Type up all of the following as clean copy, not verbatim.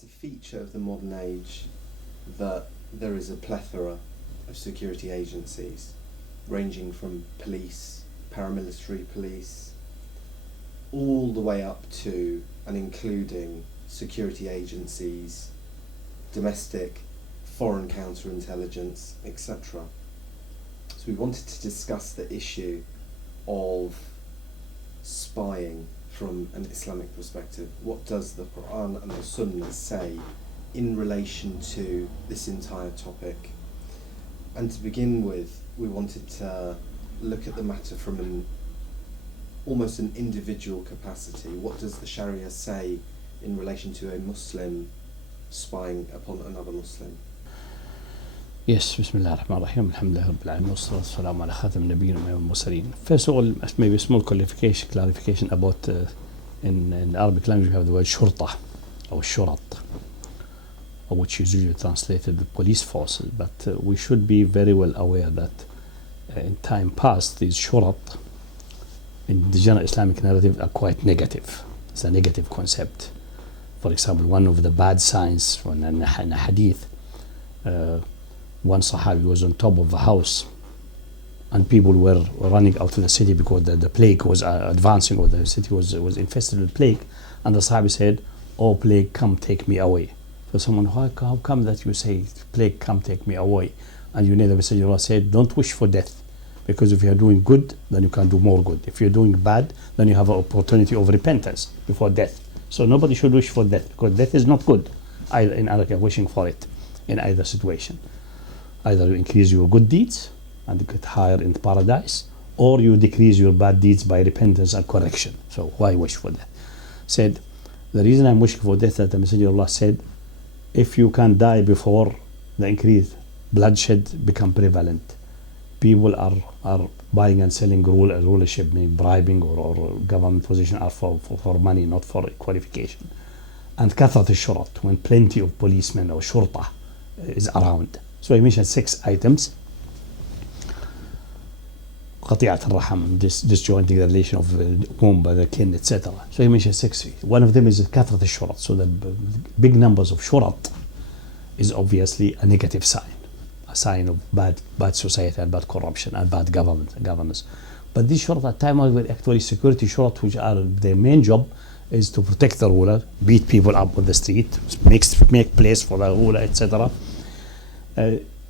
It's a feature of the modern age that there is a plethora of security agencies, ranging from police, paramilitary police, all the way up to and including security agencies, domestic, foreign counterintelligence, etc. So we wanted to discuss the issue of spying from an Islamic perspective. What does the Quran and the Sunnah say in relation to this entire topic? And to begin with, we wanted to look at the matter from almost an individual capacity. What does the Sharia say in relation to a Muslim spying upon another Muslim? Yes, Bismillah ar-Rahman ar-Rahim, Alhamdulillah Rabbil Alamin, wassalatu wassalamu ala khatam nabiyyin wa imam al-mursalin. First of all, maybe a small clarification about, in Arabic language we have the word shurta, or shurat, which is usually translated the police forces, but we should be very well aware that in time past these shurat in the general Islamic narrative are quite negative. It's a negative concept. For example, one of the bad signs from a hadith, one Sahabi was on top of a house and people were running out of the city because the plague was advancing, or the city was infested with plague, and the Sahabi said, "Oh plague, come take me away." So someone, how come that you say, "Plague, come take me away"? And you know the Messenger of Allah said, "Don't wish for death, because if you are doing good, then you can do more good. If you're doing bad, then you have an opportunity of repentance before death." So nobody should wish for death, because death is not good, either in other wishing for it, in either situation. Either you increase your good deeds and get higher in paradise, or you decrease your bad deeds by repentance and correction. So why wish for death? Said, the reason I'm wishing for death, that the Messenger of Allah said, if you can die before the increased bloodshed become prevalent, people are buying and selling rulership, meaning bribing or government position are for money, not for qualification. And kathrat al-shurat, when plenty of policemen or shurta is around. So I mentioned 6 items. Qati'at al-raham, disjointing the relation of the womb by the kin, etc. So he mentioned 6. One of them is kathrat al-shurat. So the big numbers of shurat is obviously a negative sign. A sign of bad society and bad corruption and bad governance. But these shurat at times were actually security shurat, which are their main job is to protect the ruler, beat people up on the street, make place for the ruler, etc.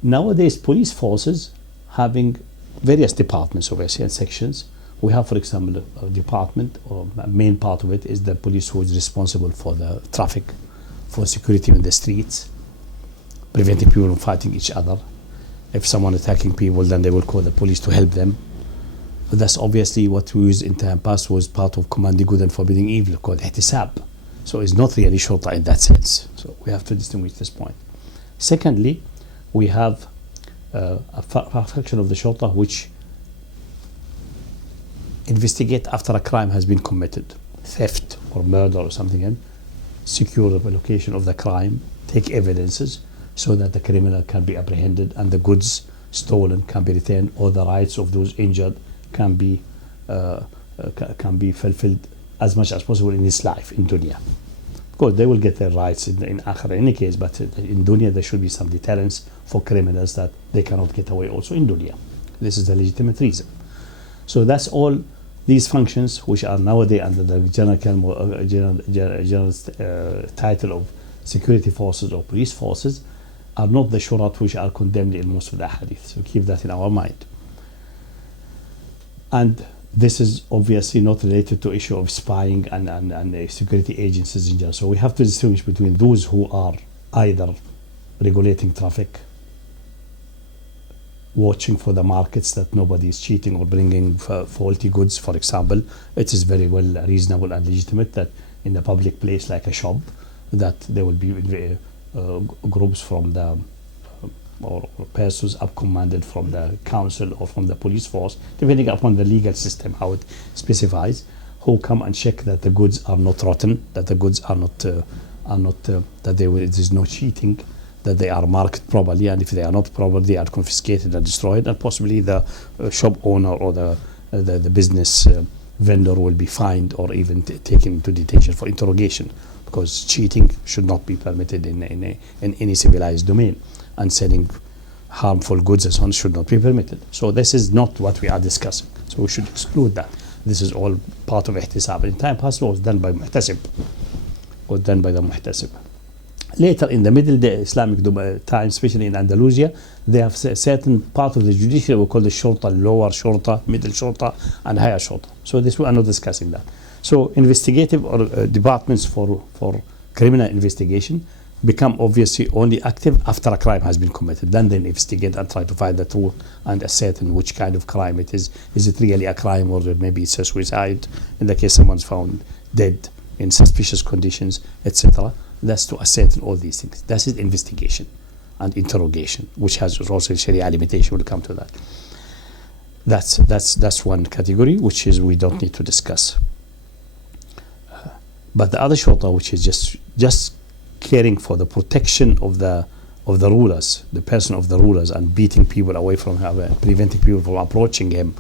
Nowadays, police forces having various departments, obviously, and sections. We have, for example, a department, or a main part of it is the police, who is responsible for the traffic, for security in the streets, preventing people from fighting each other. If someone attacking people, then they will call the police to help them. But that's obviously what we used in time past was part of commanding good and forbidding evil, called ihtisab. So it's not really shurta in that sense. So we have to distinguish this point. Secondly, we have a fraction of the shurta which investigate after a crime has been committed, theft or murder or something, and secure the location of the crime, take evidences, so that the criminal can be apprehended and the goods stolen can be returned, or the rights of those injured can be fulfilled as much as possible in his life, in dunya. Of course, they will get their rights in akhirah in any case, but in dunya there should be some deterrence for criminals that they cannot get away also in dunya. This is the legitimate reason. So that's all these functions, which are nowadays under the general title of security forces or police forces, are not the shurat which are condemned in most of the hadith. So keep that in our mind. And this is obviously not related to issue of spying and security agencies in general. So we have to distinguish between those who are either regulating traffic, watching for the markets that nobody is cheating or bringing faulty goods, for example. It is very well reasonable and legitimate that in a public place like a shop, that there will be groups from the or persons commanded from the council or from the police force, depending upon the legal system, how it specifies, who come and check that the goods are not rotten, that the goods are not that there is no cheating, that they are marked properly, and if they are not properly, they are confiscated and destroyed, and possibly the shop owner or the business vendor will be fined or even taken into detention for interrogation, because cheating should not be permitted in any civilized domain, and selling harmful goods and so on should not be permitted. So this is not what we are discussing. So we should exclude that. This is all part of ihtisab. In time past, it was done by muhtasib, or done by the muhtasib. Later in the middle Islamic time, especially in Andalusia, they have a certain part of the judiciary we call the shurta, lower shurta, middle shurta, and higher shurta. So this we are not discussing that. So investigative or departments for criminal investigation become obviously only active after a crime has been committed. Then they investigate and try to find the truth and ascertain which kind of crime it is. Is it really a crime, or maybe it's a suicide in the case someone's found dead in suspicious conditions, etc. That's to ascertain all these things. That is investigation and interrogation, which has also Sharia limitation. We'll come to that. That's one category, which is we don't need to discuss. But the other shurta, which is just caring for the protection of the rulers, the person of the rulers, and beating people away from him, preventing people from approaching him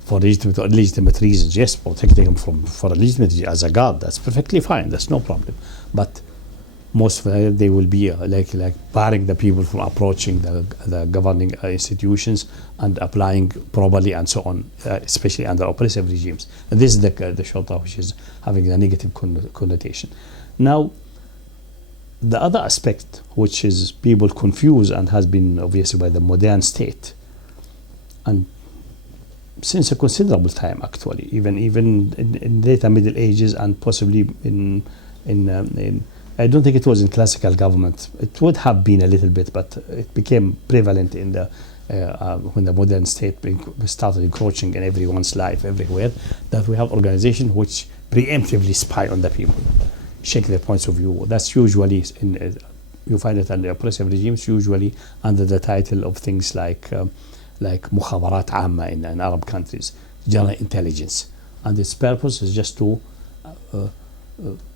for legitimate or illegitimate reasons. Yes, protecting him for legitimate as a guard, that's perfectly fine. That's no problem. But most of them, they will be like barring the people from approaching the governing institutions and applying properly and so on, especially under oppressive regimes. And this is the shurta, which is having a negative connotation. Now, the other aspect, which is people confuse and has been obviously by the modern state, and since a considerable time actually, even in later Middle Ages, and possibly in I don't think it was in classical government. It would have been a little bit, but it became prevalent in the when the modern state started encroaching in everyone's life everywhere, that we have organizations which preemptively spy on the people, shake their points of view. That's usually you find it under oppressive regimes, usually under the title of things like mukhabarat amma in Arab countries, general intelligence, and its purpose is just to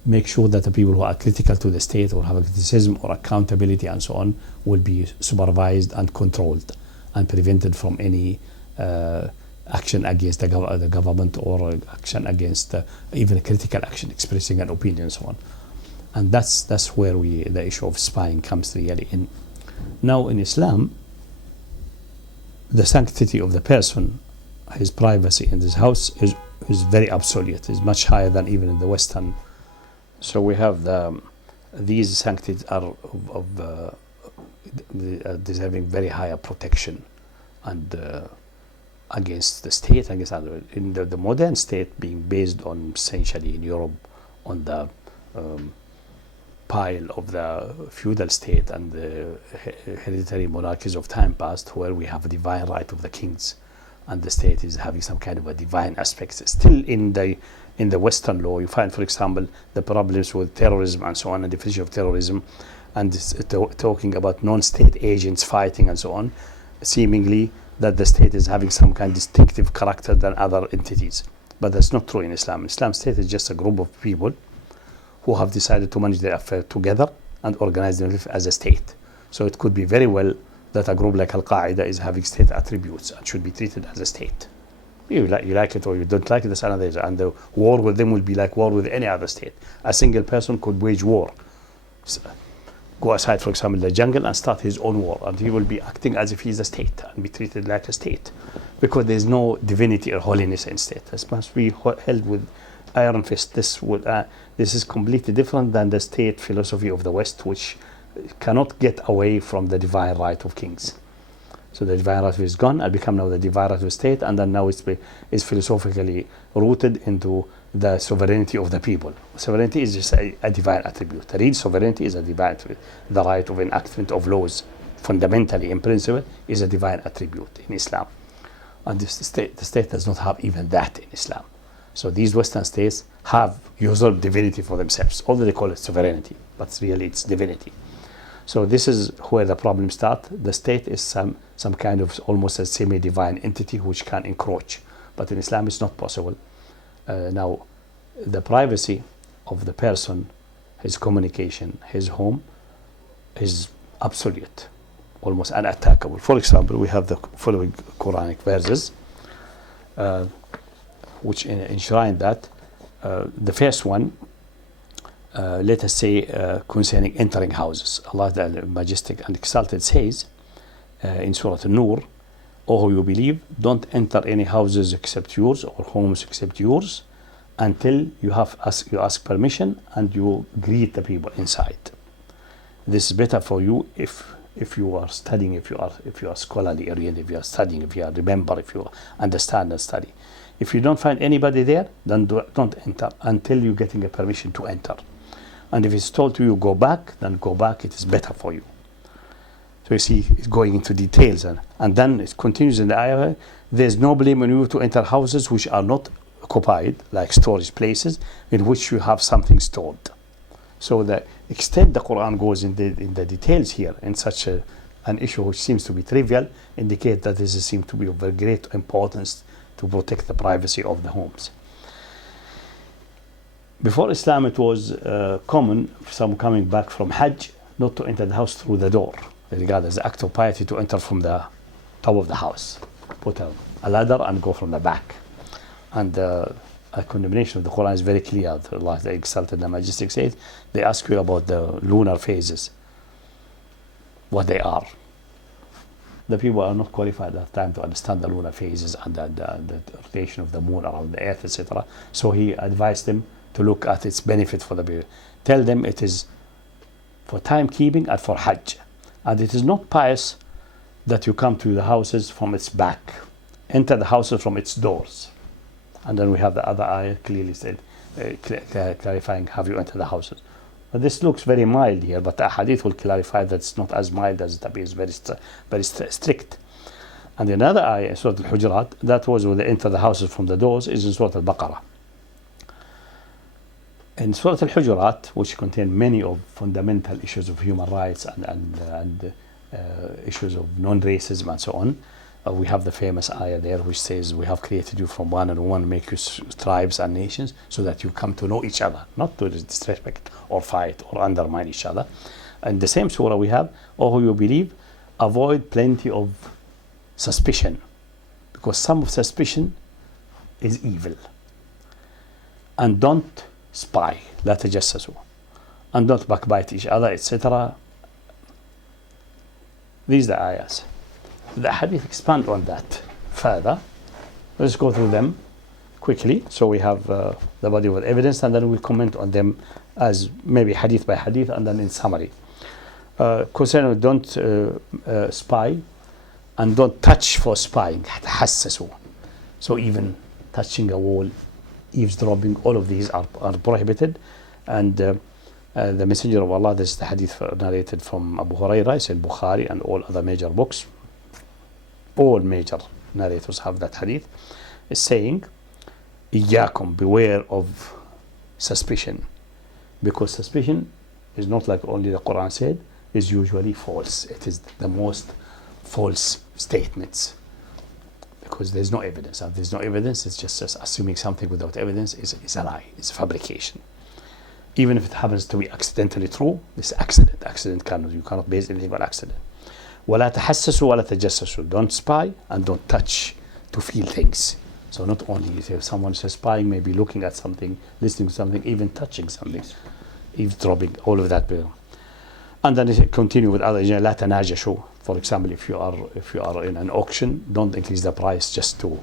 make sure that the people who are critical to the state or have a criticism or accountability and so on will be supervised and controlled and prevented from any action against the government, or action against even a critical action, expressing an opinion and so on. And that's where the issue of spying comes really in. Now in Islam, the sanctity of the person, his privacy in his house is very absolute, is much higher than even in the Western. So we have these sanctities are deserving very higher protection and against the state, against other. In the modern state being based on essentially in Europe on the pile of the feudal state and the hereditary monarchies of time past, where we have a divine right of the kings, and the state is having some kind of a divine aspect. Still in the Western law, you find, for example, the problems with terrorism and so on, and the definition of terrorism, and talking about non-state agents fighting and so on, seemingly that the state is having some kind of distinctive character than other entities. But that's not true in Islam. Islam state is just a group of people who have decided to manage their affairs together and organize themselves as a state. So it could be very well that a group like Al-Qaeda is having state attributes and should be treated as a state. You like it or you don't like it, that's another. And the war with them will be like war with any other state. A single person could wage war. So, go aside, for example, the jungle and start his own war, and he will be acting as if he's a state and be treated like a state, because there's no divinity or holiness in state. This must be held with iron fist. This is completely different than the state philosophy of the West, which cannot get away from the divine right of kings. So the divine right is gone and become now the divine right of state, and then now it's philosophically rooted into the sovereignty of the people. Sovereignty is just a divine attribute. The real sovereignty is a divine attribute. The right of enactment of laws, fundamentally in principle, is a divine attribute in Islam. And the state does not have even that in Islam. So these Western states have usurped divinity for themselves, although they call it sovereignty, but really it's divinity. So this is where the problem starts. The state is some kind of almost a semi-divine entity which can encroach. But in Islam it's not possible. Now, the privacy of the person, his communication, his home, is absolute, almost unattackable. For example, we have the following Qur'anic verses, which enshrine that. The first one, let us say, concerning entering houses. Allah the Majestic and Exalted says in Surah An-Nur, O who you believe, don't enter any houses except yours, or homes except yours, until you ask permission and you greet the people inside. This is better for you if you are studying, if you are scholarly oriented, if you are studying, if you are remember, if you understand and study. If you don't find anybody there, then don't enter until you're getting a permission to enter. And if it's told to you go back, then go back. It is better for you. So you see, it's going into details, and then it continues in the ayah. There's no blame on you to enter houses which are not occupied, like storage places in which you have something stored. So the extent the Quran goes in the details here in such an issue which seems to be trivial, indicate that this seems to be of very great importance to protect the privacy of the homes. Before Islam, it was common for some coming back from Hajj not to enter the house through the door. They regard as an act of piety to enter from the top of the house, put a ladder and go from the back. And a condemnation of the Quran is very clear. Allah the Exalted and Majestic says, they ask you about the lunar phases, what they are. The people are not qualified at that time to understand the lunar phases and the rotation of the moon around the earth, etc. So he advised them to look at its benefit for the people. Tell them it is for timekeeping and for Hajj. And it is not pious that you come to the houses from its back. Enter the houses from its doors. And then we have the other ayah clearly said, clarifying how you enter the houses. But this looks very mild here, but the hadith will clarify that it's not as mild as it appears, very strict. And another ayah, Surah Al-Hujurat, that was when they enter the houses from the doors, is in Surah Al-Baqarah. In Surah Al-Hujurat, which contain many of fundamental issues of human rights and issues of non-racism and so on, we have the famous ayah there which says, we have created you from one and one, make you tribes and nations, so that you come to know each other, not to disrespect or fight or undermine each other. And the same surah we have, O who you believe, avoid plenty of suspicion, because some of suspicion is evil. And don't spy, لا تجسسوا, and don't backbite each other, etc. These are the ayahs. The hadith expand on that further. Let's go through them quickly. So we have the body of evidence, and then we comment on them as maybe hadith by hadith, and then in summary. Concerning don't spy, and don't touch for spying. تحسسوا. So even touching a wall, eavesdropping, all of these are prohibited. And the Messenger of Allah, this is the hadith narrated from Abu Hurairah, it's in Bukhari and all other major books. All major narrators have that hadith, is saying, إياكم, beware of suspicion, because suspicion is not like only the Quran said, is usually false. It is the most false statements, because there's no evidence. And there's no evidence, it's just assuming something without evidence is a lie, it's a fabrication. Even if it happens to be accidentally true, this accident you cannot base anything on accident. وَلَا تَحَسَّسُوا وَلَا تَجَسَّسُوا. Don't spy and don't touch to feel things. So not only if someone says spying, maybe looking at something, listening to something, even touching something, eavesdropping, all of that. And then it continue with other, لَا تَنَاجَشُوا. For example, if you are in an auction, don't increase the price just to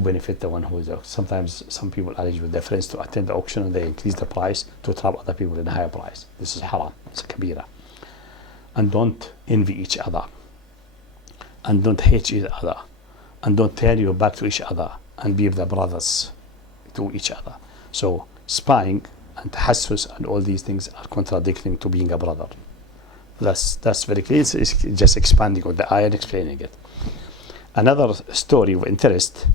benefit the one who is there. Sometimes some people arrange with their friends to attend the auction and they increase the price to trap other people in a higher price. This is haram, it's a kabira. And don't envy each other, and don't hate each other, and don't turn your back to each other, and be the brothers to each other. So spying and tahassus and all these things are contradicting to being a brother. That's very clear. It's just expanding on the ayah and explaining it. Another story of interest,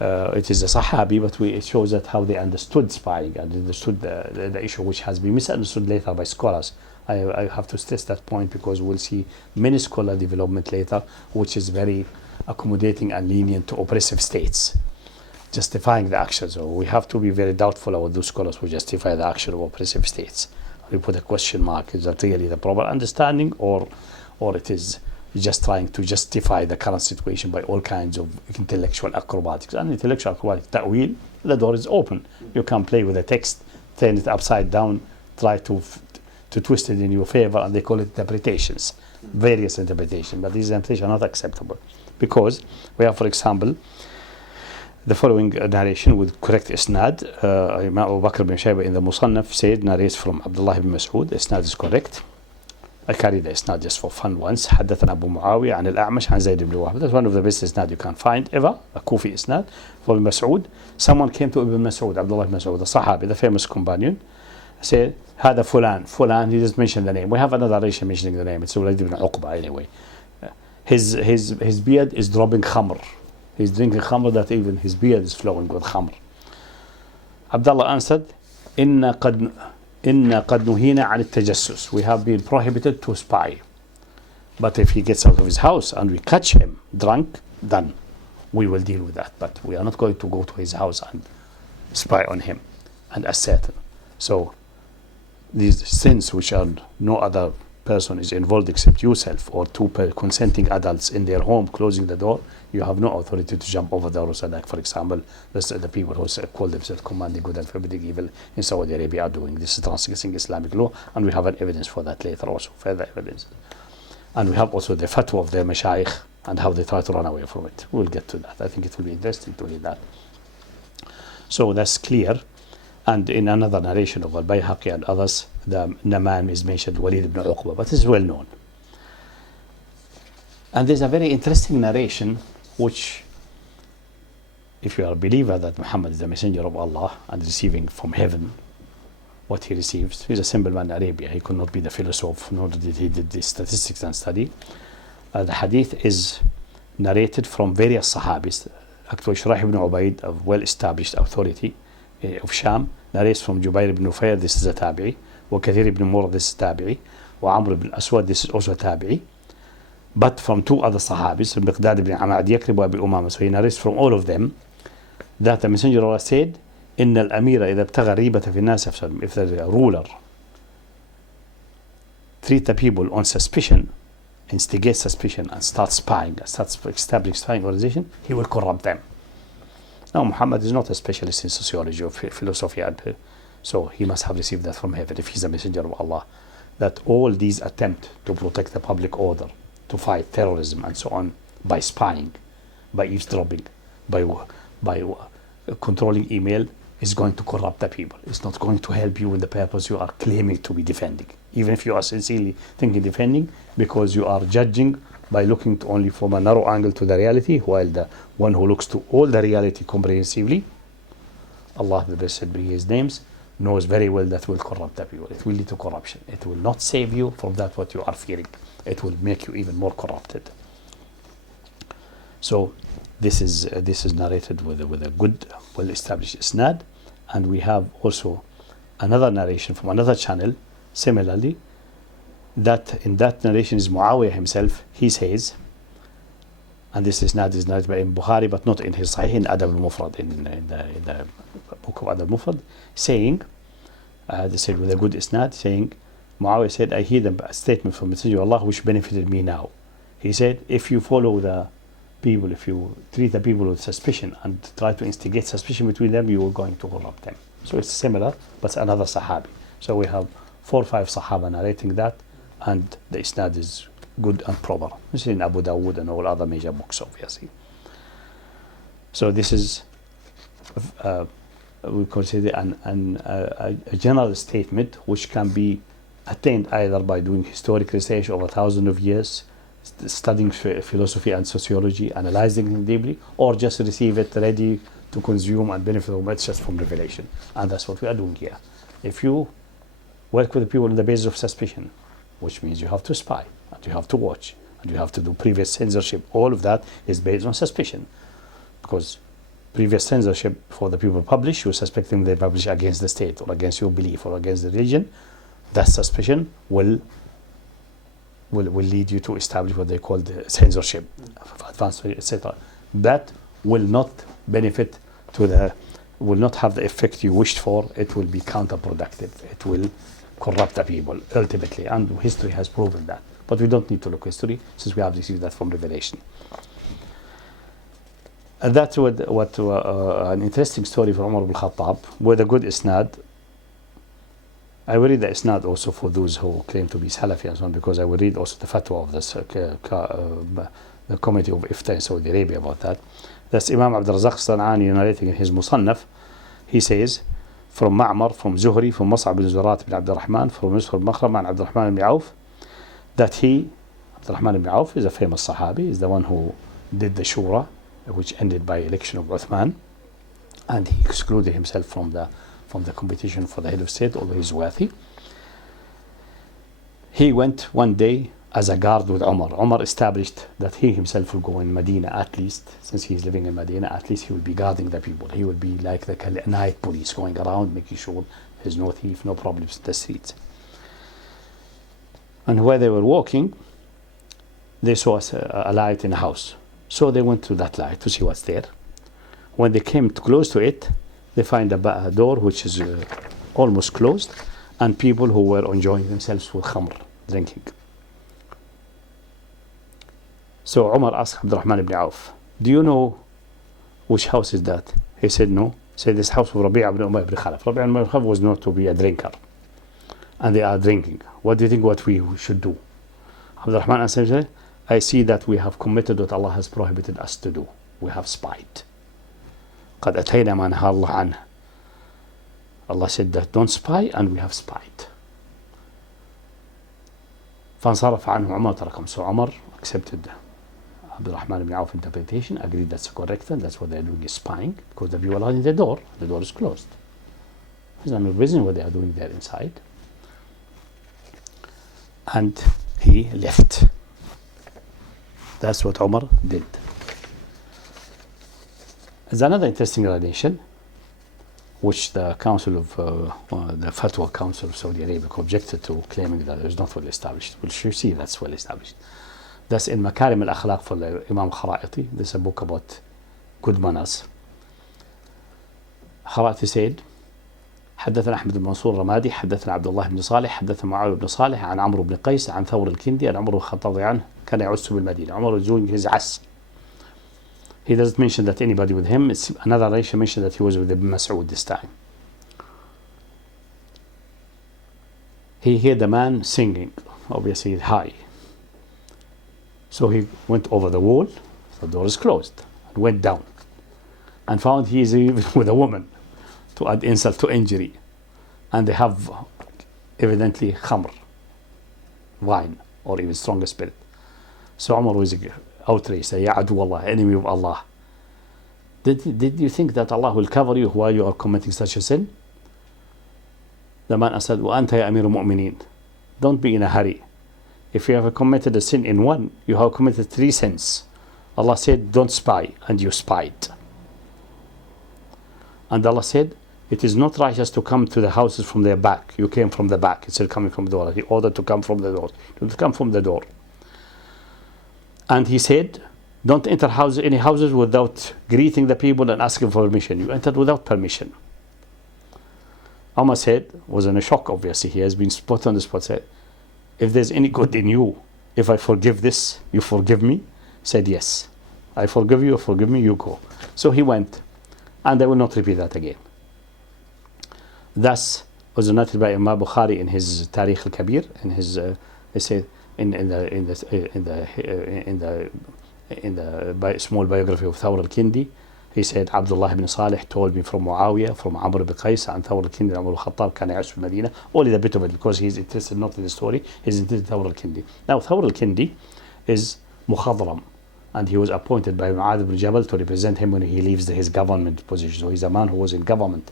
it is a Sahabi, but it shows that how they understood spying and understood the issue, which has been misunderstood later by scholars. I have to stress that point, because we'll see many scholar development later, which is very accommodating and lenient to oppressive states, justifying the action. So we have to be very doubtful about those scholars who justify the action of oppressive states. We put a question mark: is that really the proper understanding, or it is just trying to justify the current situation by all kinds of intellectual acrobatics. And intellectual acrobatics, ta'wil, the door is open. You can play with the text, turn it upside down, try to twist it in your favor, and they call it interpretations, various interpretations. But these interpretations are not acceptable, because we have, for example, the following narration with correct isnad. Imam Abu Bakr bin Shaybah in the Musannaf said, narrates from Abdullah ibn Mas'ud. The isnad is correct. I carried the isnad just for fun once. حدثنا أبو معاوية عن الأعمش عن زيد بن وهب. That's one of the best isnad you can find ever, a Kufi isnad for Mas'ud. Someone came to Ibn Mas'ud, Abdullah ibn Mas'ud, the Sahabi, the famous companion, said, هذا فلان, he just mentioned the name. We have another narration mentioning the name. It's Walid ibn Uqba anyway. His beard is dropping khamr. He's drinking khamr, that even his beard is flowing with khamr. Abdullah answered, إن قد نهينا عن التجسس. We have been prohibited to spy. But if he gets out of his house and we catch him drunk, then we will deal with that. But we are not going to go to his house and spy on him and ascertain. So these sins which are no other person is involved except yourself, or two consenting adults in their home closing the door, you have no authority to jump over the rules. Like, for example, the people who call themselves commanding good and forbidding evil in Saudi Arabia are doing. This is transgressing Islamic law, and we have an evidence for that later also, further evidence. And we have also the fatwa of their mashayikh and how they try to run away from it. We'll get to that. I think it will be interesting to read that. So that's clear. And in another narration of Al-Bayhaqi and others, the man is mentioned, Walid ibn Uqba, but it's well known. And there's a very interesting narration which, if you are a believer that Muhammad is the messenger of Allah and receiving from heaven what he receives, he's a simple man in Arabia. He could not be the philosopher, nor did he did the statistics and study. The hadith is narrated from various Sahabis. Actually, Shurah ibn Ubayd, of well-established authority of Sham, narrates from Jubayr ibn Nufayr, this is a tabi'i, wa Kathir ibn Murad, this is tabi'i, wa Amr ibn Aswad, this is also a tabi'i. But from two other Sahabis, Miqdad ibn Amad Yakrib wa Abi Umama, so he narrates from all of them that the Messenger of Allah said, إن الأمير إذا ابتغى ريبة في الناس أفسد. If the ruler treat the people on suspicion, instigate suspicion, and start spying, starts establishing spying organization, he will corrupt them. Now, Muhammad is not a specialist in sociology or philosophy, so he must have received that from heaven if he's a messenger of Allah, that all these attempts to protect the public order, to fight terrorism and so on, by spying, by eavesdropping, by controlling email, is going to corrupt the people. It's not going to help you in the purpose you are claiming to be defending, even if you are sincerely thinking defending, because you are judging by looking to only from a narrow angle to the reality, while the one who looks to all the reality comprehensively, Allah, the blessed be his names, knows very well that will corrupt the people. It will lead to corruption. It will not save you from that what you are fearing. It will make you even more corrupted. So this is narrated with a good, well-established isnad, and we have also another narration from another channel, similarly, that in that narration is Muawiyah himself. He says, and this isnad is narrated by Ibn Bukhari, but not in his Sahih, in Adab al-Mufrad, in the book of Adab al-Mufrad, saying, they said with a good isnad, saying, Muawiyah said, I hear a statement from the Messenger of Allah which benefited me now. He said, if you follow the people, if you treat the people with suspicion and try to instigate suspicion between them, you are going to corrupt them. So it's similar, but another Sahabi. So we have 4 or 5 Sahaba narrating that, and the isnad is good and proper. This is in Abu Dawood and all other major books, obviously. So this is, we consider a general statement which can be attained either by doing historic research over thousands of years, studying philosophy and sociology, analyzing it deeply, or just receive it ready to consume and benefit from it just from revelation. And that's what we are doing here. If you work with the people on the basis of suspicion, which means you have to spy, and you have to watch, and you have to do previous censorship, all of that is based on suspicion. Because previous censorship for the people publish, you're suspecting they publish against the state, or against your belief, or against the religion. That suspicion will lead you to establish what they call the censorship, advanced, etc. That will not benefit will not have the effect you wished for. It will be counterproductive. It will corrupt the people ultimately, and history has proven that. but we don't need to look history since we have received that from revelation. And that's what an interesting story from Umar ibn Khattab with a good isnad. I will read the isnad also for those who claim to be Salafi and so on, because I will read also the fatwa of this the committee of Ifta in Saudi Arabia about that. That's Imam Abd al-Razzaq San'ani narrating in his Musannaf. He says, from Ma'mar, from Zuhri, from Mus'ab bin Zurat bin Abd al-Rahman, from Yusuf al-Makhram and Abd al-Rahman ibn Auf, that he, Abd al-Rahman ibn Auf, is a famous Sahabi, is the one who did the Shura, which ended by election of Uthman, and he excluded himself from the competition for the head of state, although he's wealthy. He went one day as a guard with Omar. Omar established that he himself will go in Medina, at least, since he's living in Medina, at least he will be guarding the people. He will be like the night police, going around, making sure there's no thief, no problems in the streets. And where they were walking, they saw a light in a house. So they went to that light to see what's there. When they came close to it, they find a door which is almost closed, and people who were enjoying themselves with khamr, drinking. So Umar asked Abd al-Rahman ibn Auf, do you know which house is that? He said no. He said this house of Rabi' ibn Umayr ibn Khalaf. Rabi' ibn Khalaf was known to be a drinker, and they are drinking. What do you think what we should do? Abd al-Rahman answered, I see that we have committed what Allah has prohibited us to do. We have spied. قد أتينا ما نهى الله عنه. Allah said that don't spy, and we have spied. فانصرف عنه عمر تركهم. So Umar accepted Abd al-Rahman ibn Auf interpretation, agreed that's correct, and that's what they're doing is spying, because the people are in the door is closed. There's no business what they are doing there inside. And he left. That's what Omar did. There's another interesting relation, which the Council of the Fatwa Council of Saudi Arabia objected to, claiming that it is not well established. We'll see that's well established. That's in Makarim al-Akhlaq for the Imam Kharaiti. This is a book about good manners. Kharaiti said, حدثنا أحمد بن منصور الرمادي حدثنا عبد الله بن صالح حدثنا معاوية بن صالح عن عمرو بن قيس عن ثور الكندي عن عمر بن الخطاب عنه كان يعس بالمدينة. Umar was doing his as. He doesn't mention that anybody with him. It's another narration mentioned that he was with Ibn Mas'ud this time. He heard the man singing, obviously high. So he went over the wall, the door is closed, and went down, and found he is even with a woman, to add insult to injury, and they have evidently khamr, wine, or even stronger spirit. So Umar was outraged, Ya adu Allah, enemy of Allah. Did you think that Allah will cover you while you are committing such a sin? The man said, وَأَنْتَ يَا أَمِيرُ الْمُؤْمِنِينَ. Don't be in a hurry. If you have committed a sin in one, you have committed 3 sins. Allah said, don't spy, and you spied. And Allah said, it is not righteous to come to the houses from their back. You came from the back instead of coming from the door. He ordered to come from the door. Don't come from the door. And he said, don't enter any houses without greeting the people and asking for permission. You entered without permission. Omar said, was in a shock obviously. He has been put on the spot, said, if there's any good in you, if I forgive this, you forgive me? Said, yes. I forgive you, forgive me, you go. So he went, and I will not repeat that again. Thus was narrated by Imam Bukhari in his Tarikh al-Kabir, in his they say in the small biography of Thawr al-Kindi. He said, Abdullah ibn Salih told me from Muawiyah, from Amr ibn Qais, and Thawr al-Kindi, and Amr al-Khattab, كان يعيش في المدينة. Only the bit of it, because he's interested not in the story, he's interested in Thawr al-Kindi. Now, Thawr al-Kindi is Mukhadram, and he was appointed by Mu'adh ibn Jabal to represent him when he leaves his government position. So he's a man who was in government,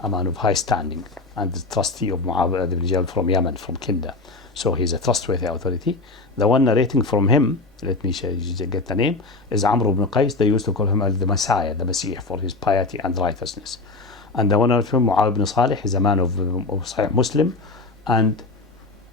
a man of high standing, and the trustee of Mu'adh ibn Jabal from Yemen, from Kinda. So he's a trustworthy authority. The one narrating from him, let me get the name, is Amr ibn Qais. They used to call him the Messiah, the Messiah, for his piety and righteousness. And the one narrating from Mu'adh ibn Salih is a man of Sahih Muslim, and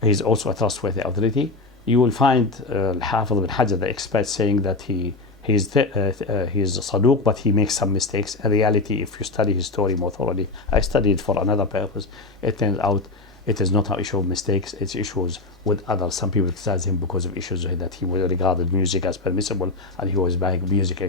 he's also a trustworthy authority. You will find Al-Hafiz ibn Hajar, the expert, saying that he is Saduq, but he makes some mistakes. In reality, if you study his story more thoroughly, I studied it for another purpose, it turns out it is not an issue of mistakes, it's issues with others. Some people criticize him because of issues that he regarded music as permissible and he was buying music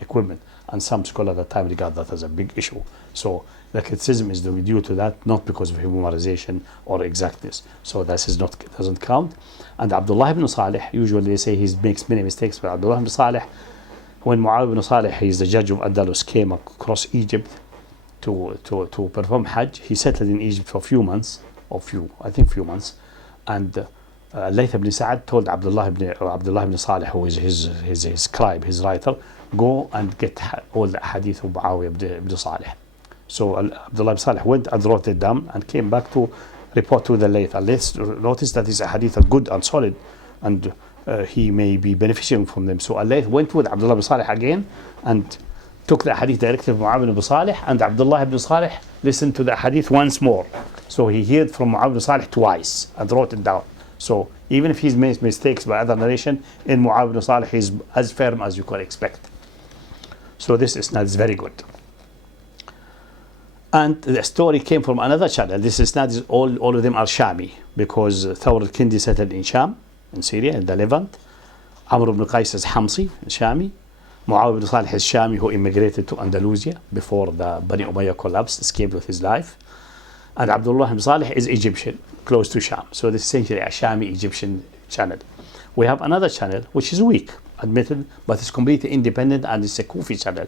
equipment, and some scholars at the time regard that as a big issue. So the criticism is due to that, not because of memorization or exactness. So this is not, doesn't count. And Abdullah ibn Salih, usually they say he makes many mistakes, but Abdullah ibn Salih, when Muawiyah ibn Salih, he is the judge of Andalus, came across Egypt to perform Hajj, he settled in Egypt for a few months, few months, and Layth ibn Sa'ad told Abdullah ibn Salih, who is his scribe, his writer, go and get all the hadith of Muawiyah ibn Salih. So Abdullah ibn Salih went and wrote it down and came back to report to the Layth. And Layth noticed that his hadith are good and solid, and he may be benefiting from them. So Layth went with Abdullah ibn Salih again and took the hadith directly from Muawiyah ibn Salih, and Abdullah ibn Salih listened to the hadith once more. So he heard from Muawiyah ibn Salih twice and wrote it down. So even if he's made mistakes by other narration, in Muawiyah ibn Salih he's as firm as you could expect. So this isnad is very good. And the story came from another channel. This isnad is all of them are Shami, because Thawr al-Kindi settled in Sham, in Syria, in the Levant. Amr ibn Qais is Hamsi, Shami. Muawiyah ibn Salih is Shami, who immigrated to Andalusia before the Bani Umayyah collapsed, escaped with his life. And Abdullah ibn Salih is Egyptian, close to Sham. So this is essentially a Shami Egyptian channel. We have another channel which is weak, admitted, but it's completely independent, and it's a Kufi channel.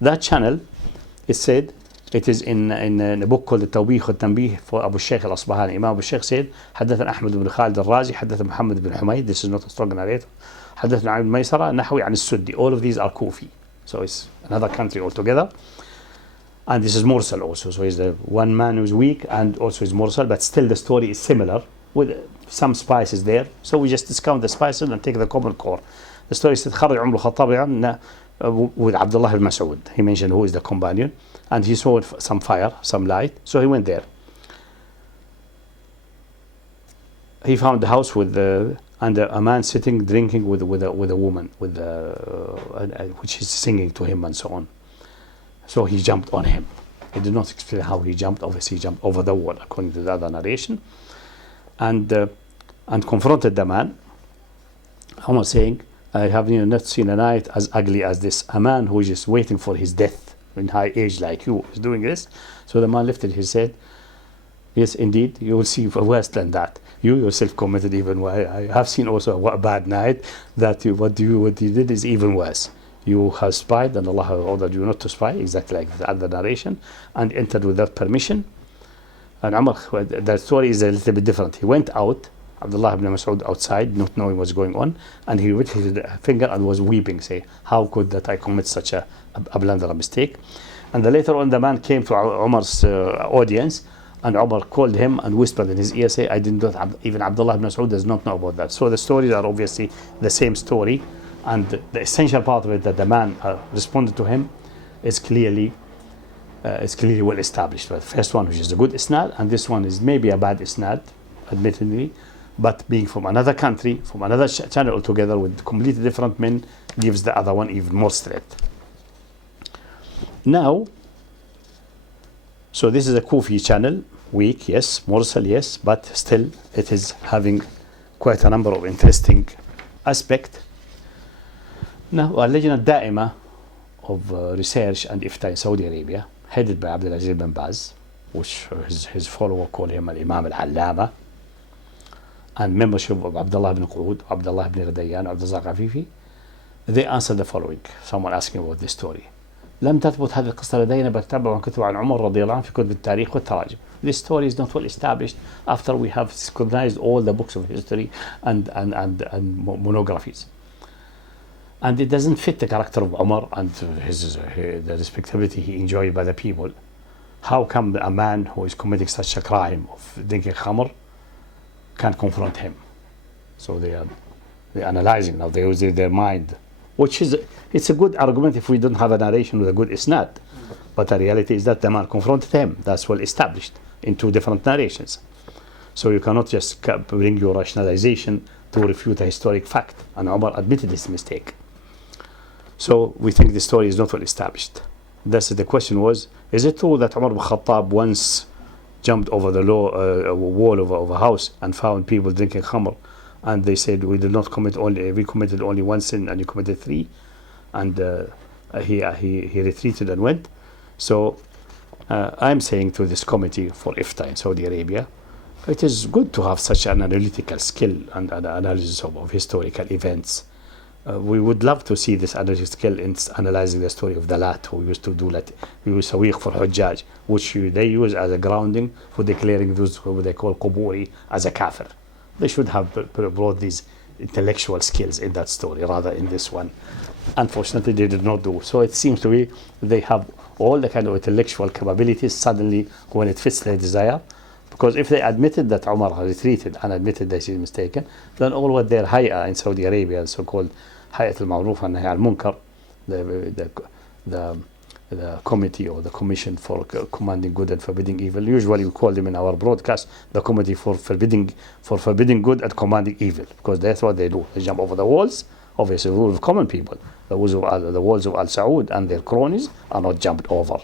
That channel, it said, it is in a book called التوبيخ والتنبيه for Abu Shaykh al-Asbahani. Imam Abu Shaykh said, حدثنا أحمد بن خالد الرازي, حدثنا محمد بن حميد, this is not a strong narrator, حدثنا عن الميسرة نحوي عن السدي. All of these are Kufi. So it's another country altogether. And this is Mursal also. So he's the one man who's weak and also is Mursal, but still the story is similar with some spices there. So we just discount the spices and take the common core. The story said خرج عمر الخطاب with Abdullah ibn Mas'ud. He mentioned who is the companion, and he saw some fire, some light, so he went there. He found the house with and a man sitting drinking with a woman which is singing to him and so on. So he jumped on him. He did not explain how he jumped. Obviously he jumped over the wall according to the other narration, and confronted the man. Omar saying, I have not seen a night as ugly as this. A man who is just waiting for his death in high age like you is doing this. So the man lifted his head. Yes, indeed, you will see worse than that. You yourself committed even worse. I have seen also a bad night that what you did is even worse. You have spied, and Allah ordered you not to spy, exactly like the other narration, and entered without permission. And Umar, the story is a little bit different. He went out, Abdullah ibn Mas'ud outside, not knowing what's going on, and he lifted his finger and was weeping, saying, how could that I commit such a blunder, a mistake? And then later on the man came to Umar's audience, and Umar called him and whispered in his ear, say, I didn't do that. Even Abdullah ibn Mas'ud does not know about that. So the stories are obviously the same story, and the essential part of it that the man responded to him is clearly well established. But the first one, which is a good isnad, and this one is maybe a bad isnad, admittedly, but being from another country, from another channel altogether with completely different men, gives the other one even more strength. Now, so this is a Kufi channel, weak, yes, Mursal, yes, but still it is having quite a number of interesting aspects. Now, اللجنة الدائمة of research and Ifta in Saudi Arabia, headed by Abdulaziz bin Baz, which his follower call him Al-Imam Al-Allama, and membership of Abdullah ibn Qud, Abdullah ibn Radayyan, Abdullah Afifi, they answered the following. Someone asking about this story. لم تثبت هذه القصة لدينا بل تتبع عن كتب عن عمر رضي الله عنه في كتب التاريخ والتراجم. This story is not well established after we have scrutinized all the books of history and monographies. And it doesn't fit the character of Umar and the respectability he enjoyed by the people. How come a man who is committing such a crime of drinking khamr can confront him? So they're analyzing now, they use their mind, which is, it's a good argument if we don't have a narration with a good isnad. But the reality is that the man confronted him. That's well established in two different narrations. So you cannot just bring your rationalization to refute a historic fact. And Umar admitted his mistake. So we think the story is not well established. Thus the question was, is it true that Umar ibn Khattab once jumped over the wall of a house and found people drinking khamr, and they said, we committed only one sin and you committed three, and he retreated and went. So I'm saying to this committee for IFTA in Saudi Arabia, it is good to have such an analytical skill and analysis of historical events. We would love to see this analytical skill in analyzing the story of Dalat, who used to do that. We use Sawiq for Hujjaj, which they use as a grounding for declaring those who they call Quburi as a kafir. They should have brought these intellectual skills in that story rather in this one. Unfortunately, they did not do. So it seems to be they have all the kind of intellectual capabilities suddenly when it fits their desire. Because if they admitted that Omar had retreated and admitted that he's mistaken, then all what their hay'a in Saudi Arabia, so-called Hayat al-Ma'ruf and Nahy al-Munkar, the committee or the commission for commanding good and forbidding evil, usually we call them in our broadcast the committee for forbidding good and commanding evil, because that's what they do. They jump over the walls. Obviously, the rule of common people, the walls of Al Saud and their cronies are not jumped over,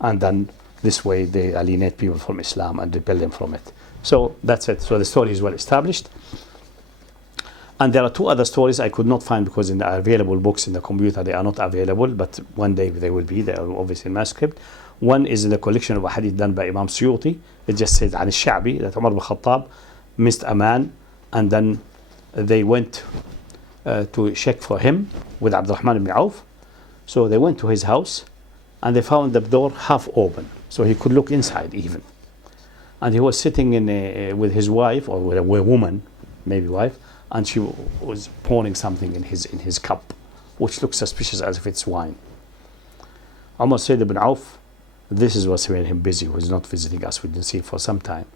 and then this way they alienate people from Islam and repel them from it. So that's it. So the story is well established. And there are two other stories I could not find because in the available books in the computer they are not available, but one day they will be. They are obviously in manuscript. One is in the collection of a hadith done by Imam Suyuti. It just says عن الشعبي that Umar ibn Khattab missed a man, and then they went to check for him with Abdurrahman ibn Auf. So they went to his house and they found the door half open, so he could look inside even. And he was sitting with his wife, or with a woman, maybe wife, and she was pouring something in his cup, which looks suspicious as if it's wine. Omar said ibn Auf, this is what's made him busy. He was not visiting us. We didn't see him for some time.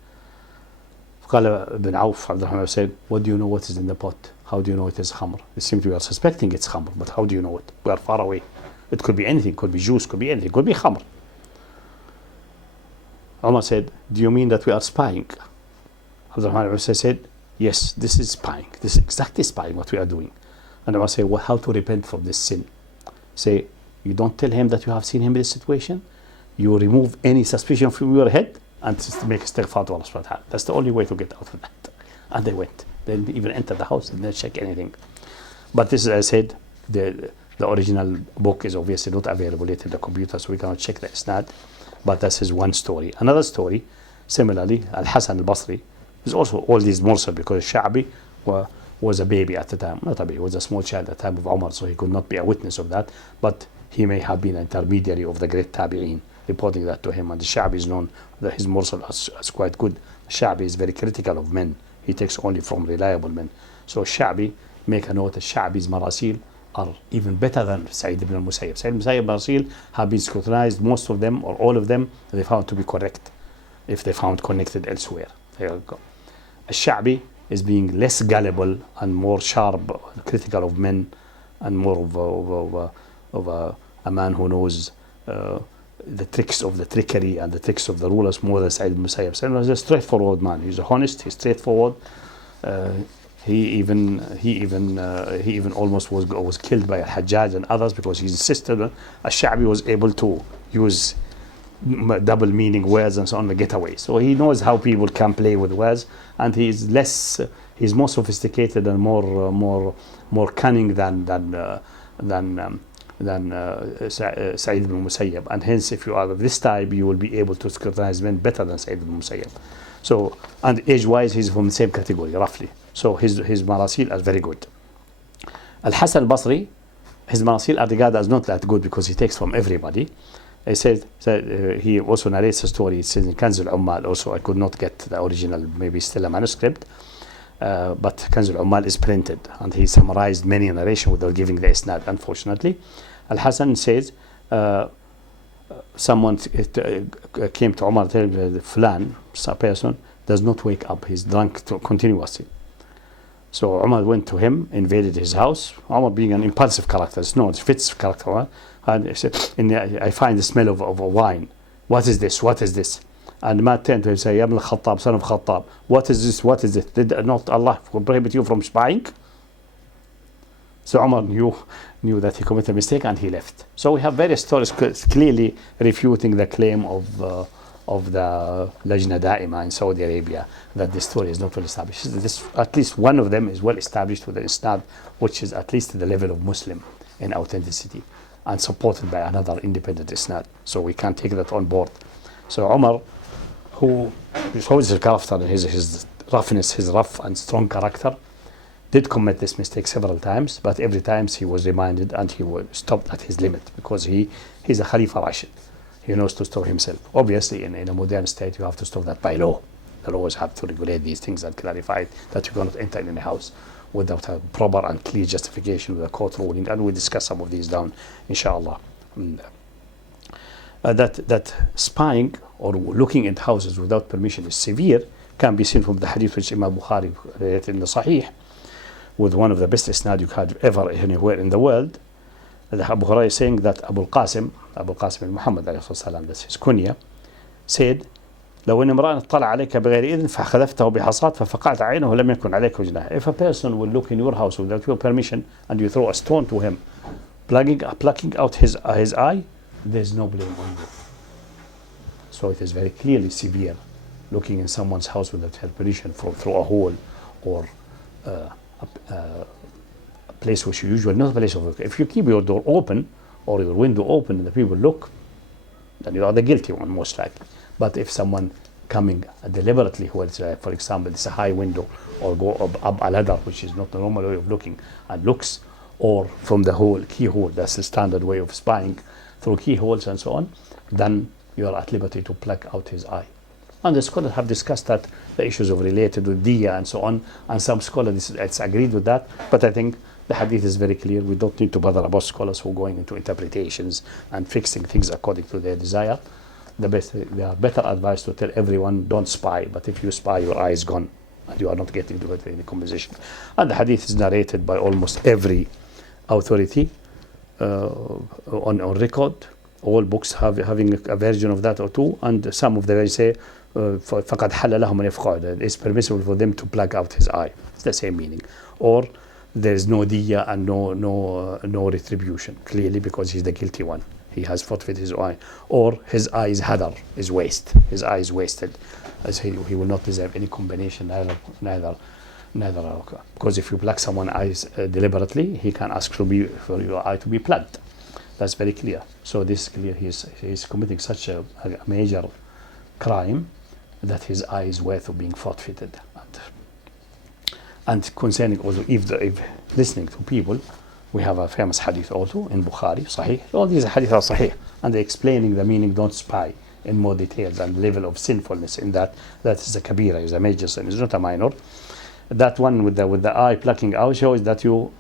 قال ibn Auf, Abdurrahman said, what do you know what is in the pot? How do you know it is khamr? It seems we are suspecting it's khamr, but how do you know it? We are far away. It could be anything, could be juice, could be anything, could be khamr. Omar said, do you mean that we are spying? Abdurrahman said, yes, this is spying. This is exactly spying what we are doing. And Omar said, well, how to repent from this sin? Say, you don't tell him that you have seen him in this situation. You remove any suspicion from your head and make istighfar to Allah subhanahu wa ta'ala. That's the only way to get out of that. And they went. They didn't even enter the house, they didn't check anything. But this is, as I said, the original book is obviously not available yet in the computer, so we cannot check the isnad. But this is one story. Another story, similarly, Al-Hasan al-Basri, is also all these mursal, because Sha'bi was a baby at the time. Not a baby, he was a small child at the time of Omar, so he could not be a witness of that. But he may have been an intermediary of the great Tabi'een, reporting that to him. And the Sha'bi is known that his mursal as quite good. Sha'bi is very critical of men. He takes only from reliable men. So Sha'bi, make a note that Sha'bi's marasil are even better than Sa'id ibn al-Musayyib. Sa'id ibn al-Musayyib marasil have been scrutinized, most of them or all of them, they found to be correct if they found connected elsewhere. There you go. Sha'bi is being less gullible and more sharp, critical of men, and more of a man who knows the tricks of the trickery and the tricks of the rulers more than Sa'id ibn Musayyib. Sa'id is a straightforward man. He's honest. He's straightforward. He even almost was killed by Al-Hajjaj and others because he insisted. Al-Sha'bi was able to use double meaning words and so on to get away. So he knows how people can play with words, and he's more sophisticated and more cunning than Sa'id ibn Musayyib, and hence if you are of this type you will be able to scrutinize men better than Sa'id ibn Musayyib. So, and age-wise he's from the same category roughly, so his marasil are very good. Al-Hasan al-Basri, his marasil are regarded as not that good because he takes from everybody. He said he also narrates a story. It says in Kanz al-Ummal also. I could not get the original, maybe still a manuscript, but Kanz al-Ummal is printed and he summarized many narration without giving the isnad, unfortunately. Al-Hasan says someone came to Omar, telling the Fulan, a person, does not wake up, he's drunk continuously. So Omar went to him, invaded his house. Omar being an impulsive character, it fits character, and he said, I find the smell of wine. What is this? What is this? And Matt turned to him and said, Ya ibn al-Khattab, son of Khattab, what is this? What is it? Did not Allah prohibit you from spying? So Omar knew that he committed a mistake and he left. So we have various stories clearly refuting the claim of of the Lajna Da'ima in Saudi Arabia that this story is not well established. This, at least one of them is well established with an isnad, which is at least to the level of Muslim in authenticity and supported by another independent isnad. So we can take that on board. So Omar, who is always a character in his roughness, his rough and strong character, did commit this mistake several times, but every time he was reminded and he was stopped at his limit because he's a Khalifa Rashid. He knows to stop himself. Obviously, in a modern state, you have to stop that by law. The laws have to regulate these things and clarify that you cannot enter in a house without a proper and clear justification with a court ruling. And we'll discuss some of these down, inshallah. That spying or looking into houses without permission is severe can be seen from the hadith which Imam Bukhari related in the Sahih, with one of the best isnad you had ever anywhere in the world. The Abu Hurairah is saying that Abu Qasim Muhammad ﷺ, that's his kunya, said, لو إن امرأ اطلع عليك بغير إذن فخذفته بحصاة ففقعت عينه لم يكن عليك وجناح. If a person will look in your house without your permission and you throw a stone to him, plucking out his eye, there's no blame on you. So it is very clearly severe looking in someone's house without her permission through a hole or a place which you usually not a place of work. If you keep your door open or your window open and the people look, then you are the guilty one most likely. But if someone coming deliberately, for example, it's a high window or go up a ladder, which is not the normal way of looking, and looks, or from the keyhole, that's the standard way of spying through keyholes and so on, then you are at liberty to pluck out his eye. And the scholars have discussed that, the issues of related with diya and so on, and some scholars it's agreed with that, but I think the hadith is very clear. We don't need to bother about scholars who are going into interpretations and fixing things according to their desire. They are better advised to tell everyone, don't spy, but if you spy, your eye is gone and you are not getting to it in the conversation. And the hadith is narrated by almost every authority on record. All books having a version of that or two, and some of them say فَقَدْ حَلَّ لَهُمْ أَنْ يَفْقَعُوا. It's permissible for them to plug out his eye. It's the same meaning. Or there is no diya and no retribution, clearly because he's the guilty one. He has forfeited his eye. Or his eye is hadar, is waste. His eye is wasted. As he will not deserve any combination, neither. Because if you plug someone's eyes deliberately, he can ask for your eye to be plugged. That's very clear. So this is clear. He's committing such a major crime that his eye is worth of being forfeited. And concerning also if listening to people, we have a famous hadith also in Bukhari, Sahih. All these hadith are Sahih, and they're explaining the meaning, don't spy, in more details and level of sinfulness in that. That is a kabira, is a major sin, it's not a minor. That one with the eye plucking out shows that you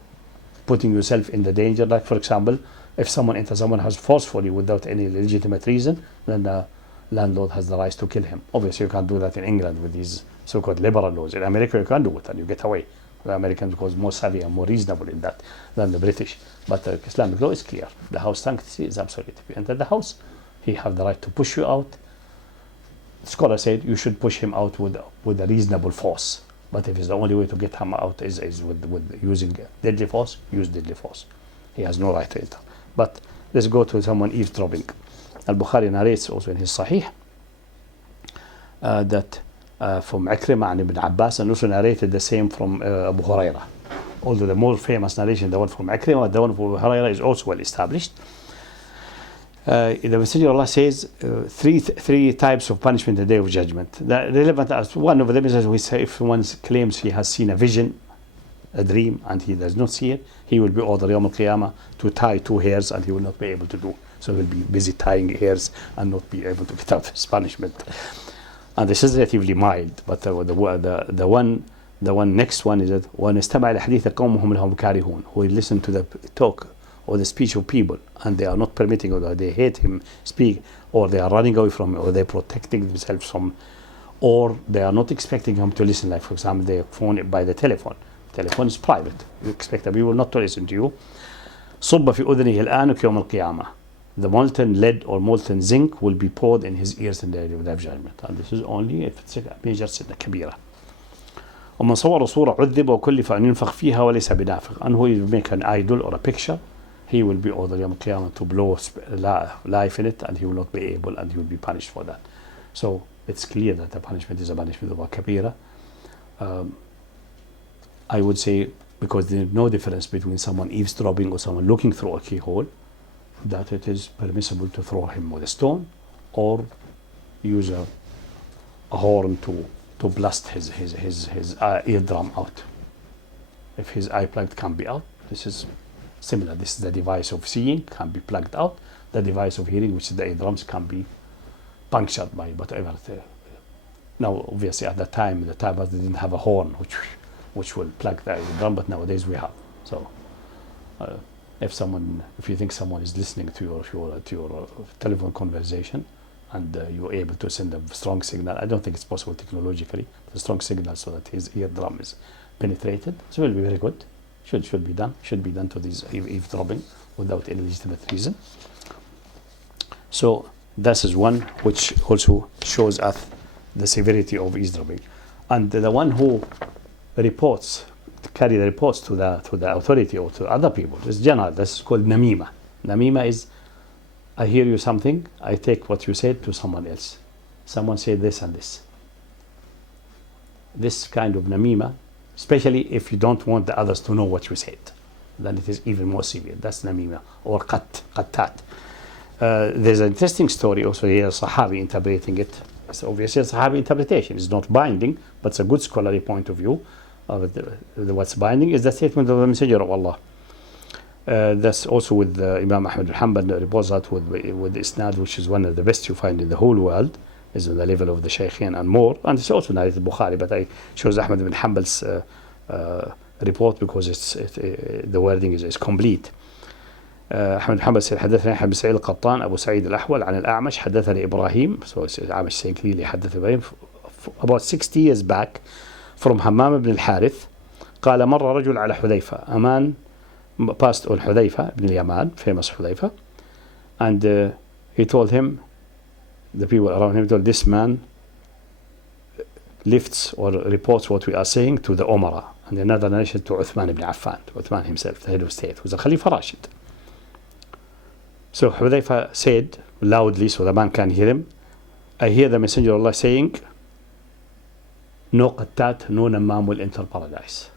putting yourself in the danger. Like for example, if someone enters someone's house forcefully without any legitimate reason, then the landlord has the right to kill him. Obviously you can't do that in England with these so-called liberal laws. In America you can do it and you get away. The Americans because more savvy and more reasonable in that than the British. But the Islamic law is clear. The house sanctity is absolute. If you enter the house, he have the right to push you out. The scholar said you should push him out with a reasonable force. But if it's the only way to get him out is with using deadly force, use deadly force. He has no right to enter. But let's go to someone eavesdropping. Al-Bukhari narrates also in his Sahih that from Ikrimah and Ibn Abbas, and also narrated the same from Abu Hurairah. Although the more famous narration, the one from Ikrimah, the one from Abu Hurairah is also well established. The Messenger of Allah says three types of punishment in the Day of Judgment. The relevant as one of them is, as we say, if one claims he has seen a vision, a dream, and he does not see it, he will be ordered Yawm al-Qiyamah to tie 2 hairs, and he will not be able to do. So he will be busy tying hairs and not be able to get out of his punishment. And this is relatively mild, but the one next one is that when استمع لحديث قومهم لهم كارهون, who listen to the talk or the speech of people and they are not permitting, or they hate him speak, or they are running away from him, or they're protecting themselves from, or they are not expecting him to listen. Like for example, they phone by the telephone. Telephone is private. You expect the people not to listen to you. صب في أذنه الآنك يوم القيامة. The molten lead or molten zinc will be poured in his ears in the day of judgment. And this is only if it's a major sin, a kabira. ومن صور صورة عذب وكلف أن ينفخ فيها وليس بنافخ. And who will make an idol or a picture, he will be ordered يوم القيامة to blow life in it, and he will not be able, and he will be punished for that. So it's clear that the punishment is a punishment of a kabira. I would say, because there's no difference between someone eavesdropping or someone looking through a keyhole, that it is permissible to throw him with a stone or use a horn to blast his eardrum out. If his eye plug can be out, this is similar. This is the device of seeing, can be plugged out. The device of hearing, which is the eardrums, can be punctured by whatever. Now, obviously, at that time, the tabas didn't have a horn which will plug the eardrum, but nowadays we have. So, if you think someone is listening to your telephone conversation, and you're able to send a strong signal, I don't think it's possible technologically, the strong signal so that his eardrum is penetrated. So it will be very good. Should be done to these eavesdropping without any legitimate reason. So this is one which also shows us the severity of eavesdropping. And the one who carry the reports to the authority or to other people is general. This is called namima. Namima is, I hear you something, I take what you said to someone else. Someone said this and this. This kind of namima, especially if you don't want the others to know what you said, then it is even more severe. That's namima or qattat. There's an interesting story also here, Sahabi interpreting it. So obviously, Sahabi interpretation is not binding, but it's a good scholarly point of view. What's binding is the statement of the Messenger of Allah. That's also with Imam Ahmad Al Hanbal reports that with Isnad, which is one of the best you find in the whole world, is on the level of the Shaykhain and more. And it's also narrated Bukhari, but I chose Ahmad bin Hanbal's report because the wording is complete. أحمد محمد سيد حدثني أحمد بن سعيد القطان أبو سعيد الأحول عن الأعمش حدثني إبراهيم. So الأعمش saying clearly حدث إبراهيم about 60 years back from حمام بن الحارث قال مر رجل على حذيفة. A man passed on حذيفة بن اليمان, famous حذيفة, and he told him, the people around him told, this man lifts or reports what we are saying to the Omar, and another narration to Uthman ibn Affan, Uthman himself, the head of state, who was a Khalifa Rashid. So Hudayfa said loudly so the man can hear him, I hear the Messenger of Allah saying, no qattat, no namam will enter paradise.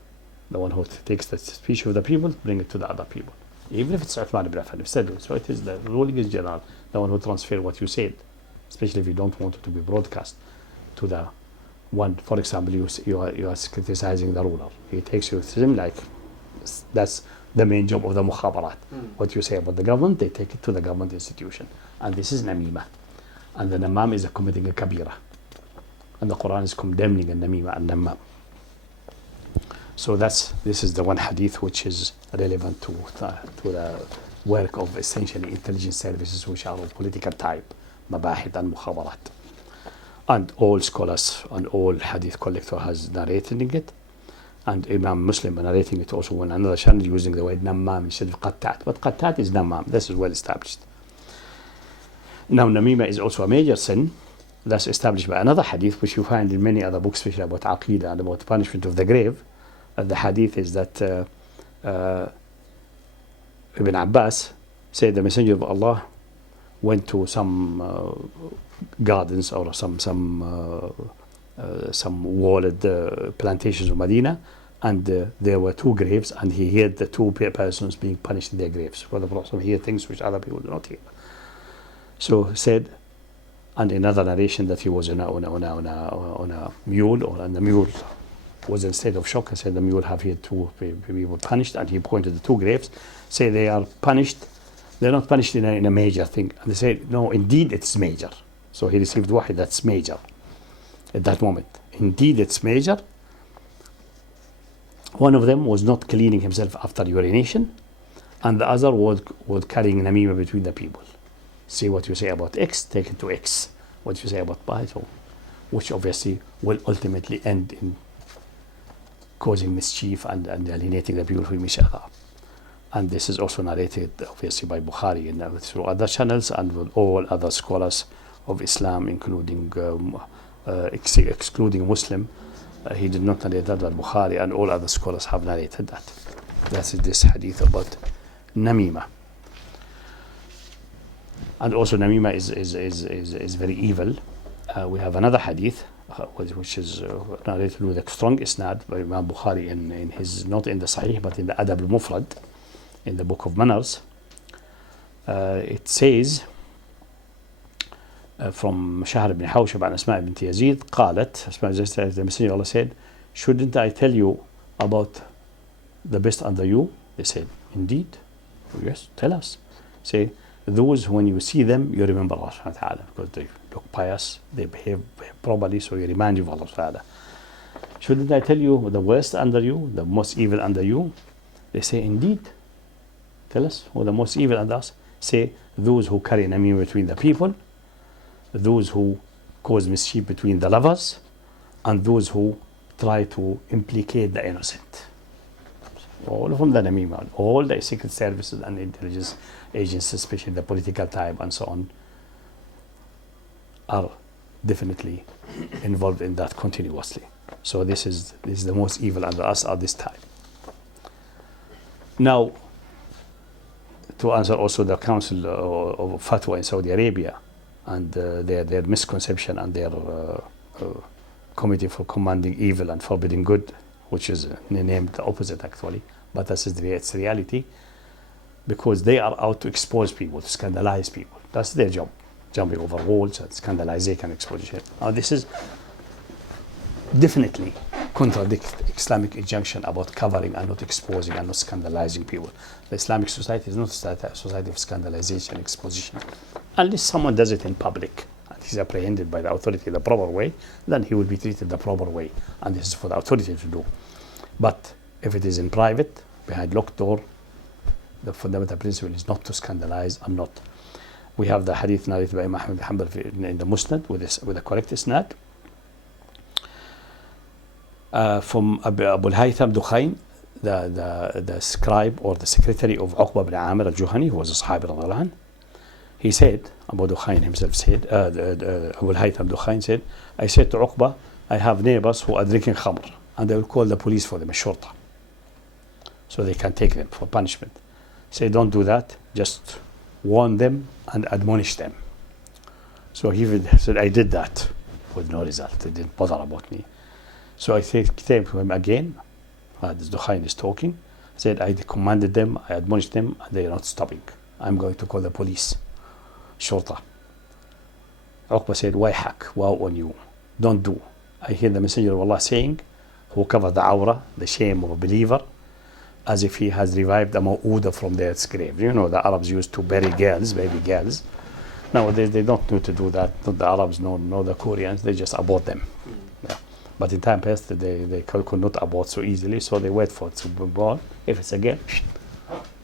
The one who takes the speech of the people, bring it to the other people. Even if it's Uthman ibn Affan, said so it is the ruling is general, the one who transfer what you said, especially if you don't want it to be broadcast to the one. For example, you are criticizing the ruler. He takes you to him like that's the main job of the mukhabarat. What you say about the government, they take it to the government institution. And this is namima. And the namam is committing a kabira. And the Quran is condemning a namima and namam. So this is the one hadith which is relevant to the work of essentially intelligence services which are of political type, mabahid and mukhabarat. And all scholars and all hadith collector has narrated it. And Imam Muslim narrating it also on another channel using the word namam instead of qattat. But qattat is namam. This is well established. Now namima is also a major sin. That's established by another hadith which you find in many other books, especially about aqidah and about punishment of the grave. The hadith is that Ibn Abbas said the Messenger of Allah went to some gardens or some walled plantations of Medina, and there were two graves, and he heard the two persons being punished in their graves. For the Prophet hear things which other people do not hear. So he said, and another narration that he was on a mule, or and the mule was in a state of shock. I said the mule have here two people punished, and he pointed the two graves. Say they are punished. They're not punished in a major thing. And they said, no, indeed it's major. So he received wahi that's major at that moment. Indeed it's major. One of them was not cleaning himself after urination, and the other was carrying namima between the people. Say what you say about X, take it to X. What you say about Y, so, which obviously will ultimately end in causing mischief and alienating the people from each other. And this is also narrated obviously by Bukhari and through other channels and with all other scholars of Islam, including excluding Muslim. He did not narrate that, but Bukhari and all other scholars have narrated that. That is this hadith about namima. And also namima is very evil. we have another hadith which is narrated with a strong isnad by Imam Bukhari in his, not in the Sahih but in the Adab al-Mufrad, in the book of manners. It says from Shahr ibn Hawshab and Asma ibn Yazid قالت, the Messenger of Allah said, shouldn't I tell you about the best under you? They said, indeed. Yes, tell us. Say, those when you see them, you remember Allah subhanahu wa ta'ala, because they look pious, they behave properly, so you remind you of Allah subhanahu wa ta'ala. Shouldn't I tell you the worst under you, the most evil under you? They say, indeed. Tell us who the most evil under us. Say, those who carry namim between the people, those who cause mischief between the lovers, and those who try to implicate the innocent. All of them, the namima, all the secret services and intelligence agencies, especially the political type and so on, are definitely involved in that continuously. So this is the most evil under us at this time. Now, to answer also the Council of Fatwa in Saudi Arabia and their misconception and their Committee for Commanding Evil and Forbidding Good, which is named the opposite actually, but this is its reality, because they are out to expose people, to scandalize people. That's their job, jumping over walls and scandalizing and exposition. Now this is definitely contradict Islamic injunction about covering and not exposing and not scandalizing people. The Islamic society is not a society of scandalization and exposition. Unless someone does it in public and he's apprehended by the authority the proper way, then he will be treated the proper way, and this is for the authority to do. But if it is in private, behind locked door, the fundamental principle is not to scandalize and not. We have the hadith narrated by Muhammad Al Massari in the Musnad with the correct isnad. From Abu Haytham Dukhain, the scribe or the secretary of Uqba ibn Amir al-Juhani, who was a Sahabi radhiyallahu anhu, he said, Abu Dukhain himself said, Abu Haytham Dukhain said, I said to Uqba, I have neighbors who are drinking khamr, and they will call the police for them, a shurta, so they can take them for punishment. Say, don't do that, just warn them and admonish them. So he said, I did that with no result. They didn't bother about me. So I came to him again, this Dukhain is talking, said, I commanded them, I admonished them, and they are not stopping. I'm going to call the police, shurta. Uqba said, wayhak, wow on you, don't do. I hear the Messenger of Allah saying, who covered the awrah, the shame of a believer, as if he has revived a ma'uda from their grave. You know, the Arabs used to bury girls, baby girls. Nowadays they don't need to do that, not the Arabs, nor the Koreans, they just abort them. Yeah. But in time past, they could not abort so easily, so they wait for it to be born. If it's a girl,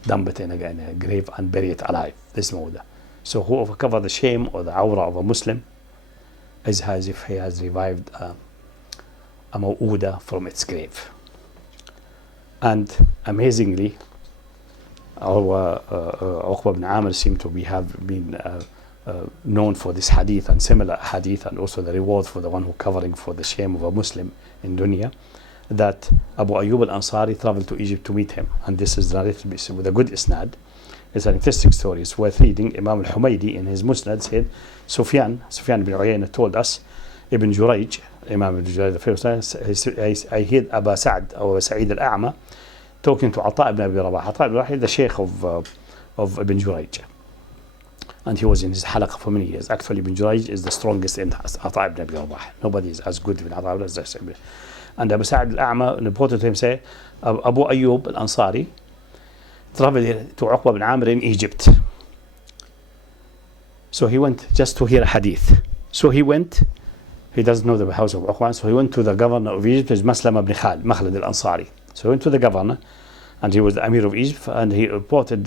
dump it in a grave and bury it alive. This ma'uda. So whoever covered the shame or the awrah of a Muslim is as if he has revived a ma'uda from its grave. And amazingly, Uqba ibn Amir seemed to have been known for this hadith and similar hadith, and also the reward for the one who covering for the shame of a Muslim in dunya, that Abu Ayyub al-Ansari traveled to Egypt to meet him. And this is narrated with a good isnad. It's an interesting story. It's worth reading. Imam al-Humaydi in his Musnad said, Sufyan ibn Uyayna told us, Ibn Jurayj, Imam ibn Jurayj, the first, I heard Abu Sa'd or Sa'id al-A'ma talking to Ata ibn Abi Rabah. Ata ibn Rabah, the sheikh of Ibn Jurayj. And he was in his halaqah for many years. Actually, Ibn Jurayj is the strongest in Ata ibn Abi Rabah. Nobody is as good in Ata ibn Abi Rabah. And Abu Sa'd al-A'ma reported to him, say, Abu Ayyub al-Ansari traveled to Uqba ibn Amir in Egypt. So he went just to hear a hadith. So he went, he doesn't know the house of Uqba, so he went to the governor of Egypt, is Maslam ibn Makhlad al-Ansari. So he went to the governor, and he was the Amir of Egypt, and he reported,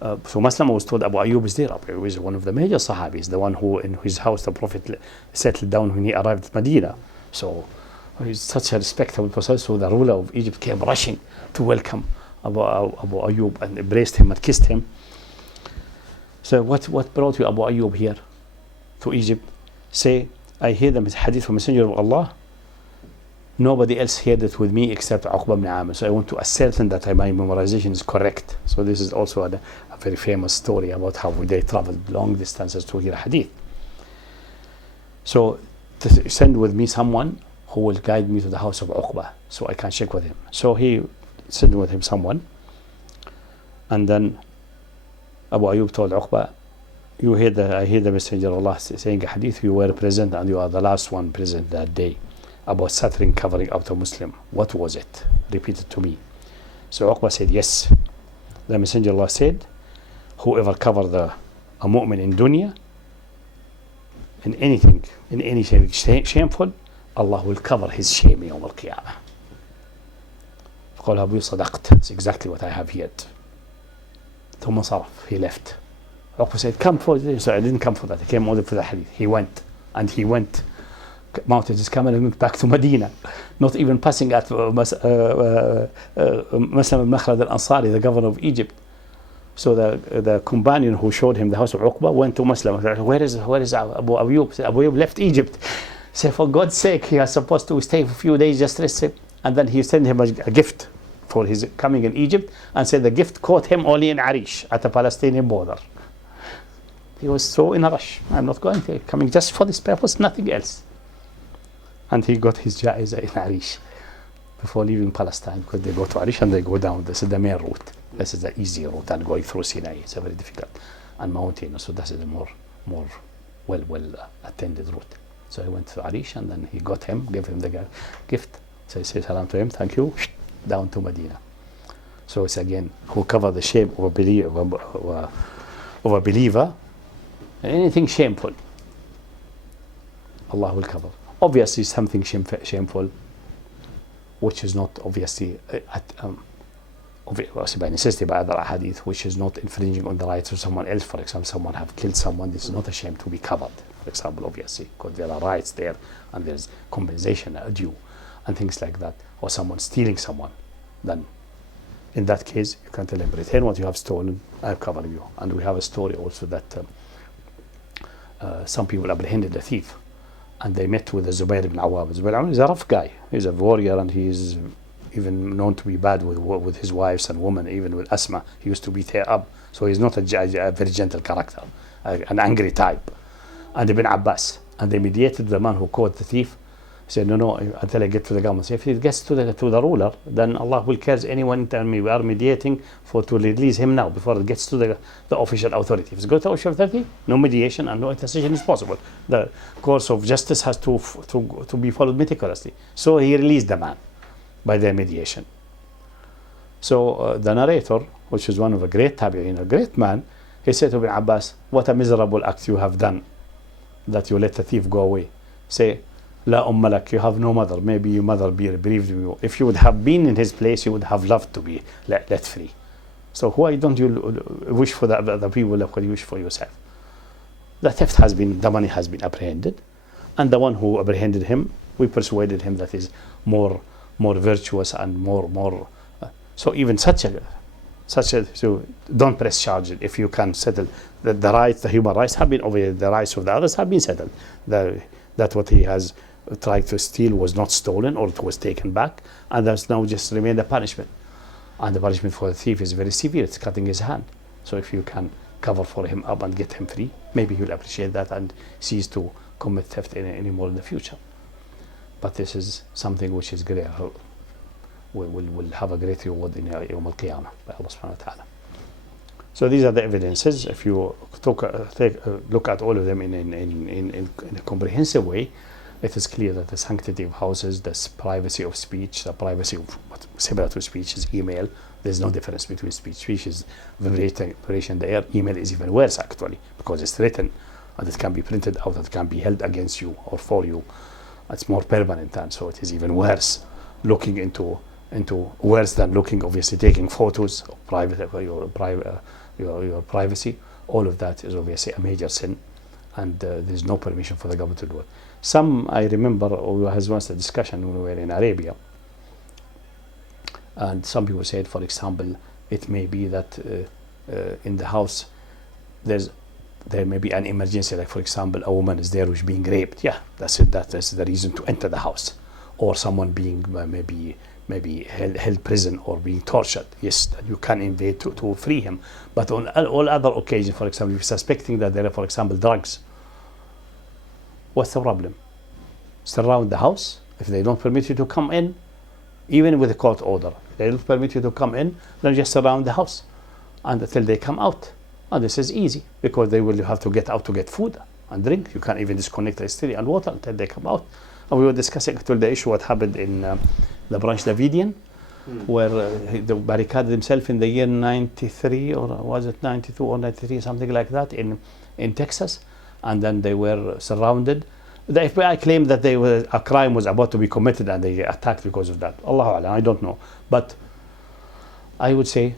so Maslam was told Abu Ayyub is there. Abu Ayyub is one of the major Sahabis, the one who in his house the Prophet settled down when he arrived at Medina. So he's such a respectable person, so the ruler of Egypt came rushing to welcome Abu Ayyub and embraced him and kissed him. So what brought you, Abu Ayyub, here to Egypt? Say, I hear the hadith from Messenger of Allah. Nobody else heard it with me except Uqba ibn Amir. So I want to ascertain that my memorization is correct. So this is also a very famous story about how they traveled long distances to hear hadith. So send with me someone who will guide me to the house of Uqba, so I can check with him. So he sent with him someone, and then Abu Ayyub told Uqba, I hear the Messenger of Allah saying a hadith, you were present and you are the last one present that day, about satring covering up to Muslim. What was it? Repeat it to me. So Uqba said, yes. The Messenger of Allah said, whoever covered a mu'min in dunya, in anything, in any shameful, Allah will cover his shame يوم القيامة. فقال أبو صدقت. That's exactly what I have here. ثم صرف. He left. Uqba said, come for this. So I didn't come for that. I came only for the hadith. He went. And he went, mounted his camel and went back to Medina. Not even passing at Muslim al Ansari, the governor of Egypt. So the companion who showed him the house of Uqba went to Muslim. Where is Abu Ayyub? Abu Ayyub left Egypt. Say, for God's sake, he was supposed to stay for a few days, just rest him. And then he sent him a gift for his coming in Egypt, and said the gift caught him only in Arish at the Palestinian border. He was so in a rush. I'm not going to, coming just for this purpose, nothing else. And he got his ja'iza in Arish before leaving Palestine, because they go to Arish and they go down. This is the main route. This is the easy route, and going through Sinai. It's a very difficult and mountainous. So this is the more well attended route. So he went to Arish, and then he got him, gave him the gift. So he said salam to him, thank you, down to Medina. So it's again, who cover the shame of a believer, anything shameful, Allah will cover. Obviously something shameful, which is not obviously by necessity, by other hadith, which is not infringing on the rights of someone else. For example, someone have killed someone, this is not a shame to be covered, for example, obviously, because there are rights there, and there's compensation due, and things like that. Or someone stealing someone, then in that case, you can tell him, return what you have stolen, I'll cover you. And we have a story also that some people apprehended a thief, and they met with the Zubayr ibn Awwam. Zubayr ibn Awwam is a rough guy. He's a warrior, and he is even known to be bad with his wives and women, even with Asma. He used to beat her up. So he's not a very gentle character, an angry type. And Ibn Abbas, and they mediated the man who caught the thief. He said, no, until I get to the government. So if it gets to the ruler, then Allah will curse anyone telling me we are mediating to release him now, before it gets to the official authority. If it's go to the official authority, no mediation and no intercession is possible. The course of justice has to be followed meticulously. So he released the man by their mediation. So the narrator, which is one of a great tabi'in, a great man, he said to Ibn Abbas, what a miserable act you have done, that you let the thief go away. Say, La ummalak, you have no mother, maybe your mother be bereaved of you. If you would have been in his place, you would have loved to be let free. So why don't you wish for the people like what you wish for yourself? The theft has been, the money has been apprehended, and the one who apprehended him, we persuaded him that is more virtuous and more. So even such a so don't press charges if you can settle the rights, the human rights have been over, the rights of the others have been settled. That what he has tried to steal was not stolen, or it was taken back, and there's now just remained a punishment. And the punishment for the thief is very severe, it's cutting his hand. So if you can cover for him up and get him free, maybe he'll appreciate that and cease to commit theft anymore in the future. But this is something which is great, will have a great reward in Yawm al-Qiyamah by Allah subhanahu wa ta'ala. So these are the evidences. If you take a look at all of them in a comprehensive way, it is clear that the sanctity of houses, the privacy of speech, the privacy of what similar to speech is email. There's no difference between speech. Speech is vibration in the air. Email is even worse actually, because it's written and it can be printed out, it can be held against you or for you. It's more permanent, and so it is even worse. Looking into worse than looking, obviously taking photos of your privacy. All of that is obviously a major sin, and there's no permission for the government to do it. I remember we had once a discussion when we were in Arabia, and some people said, for example, it may be that in the house there may be an emergency, like for example a woman is there who's being raped. Yeah, that's it. That's the reason to enter the house, or someone being maybe held prison or being tortured. Yes, that you can invade to free him. But on all other occasions, for example, if you're suspecting that there are, for example, drugs, What's the problem? Surround the house. If they don't permit you to come in, even with a court order, they don't permit you to come in, then just surround the house and until they come out. And this is easy because they will have to get out to get food and drink. You can't even disconnect electricity and water until they come out. And we were discussing until the issue what happened in the Branch Davidian, where they barricaded themselves in the year 93, or was it 92 or 93, something like that, in Texas, and then they were surrounded. The FBI claimed that a crime was about to be committed and they attacked because of that. Allahu A'lam, I don't know. But I would say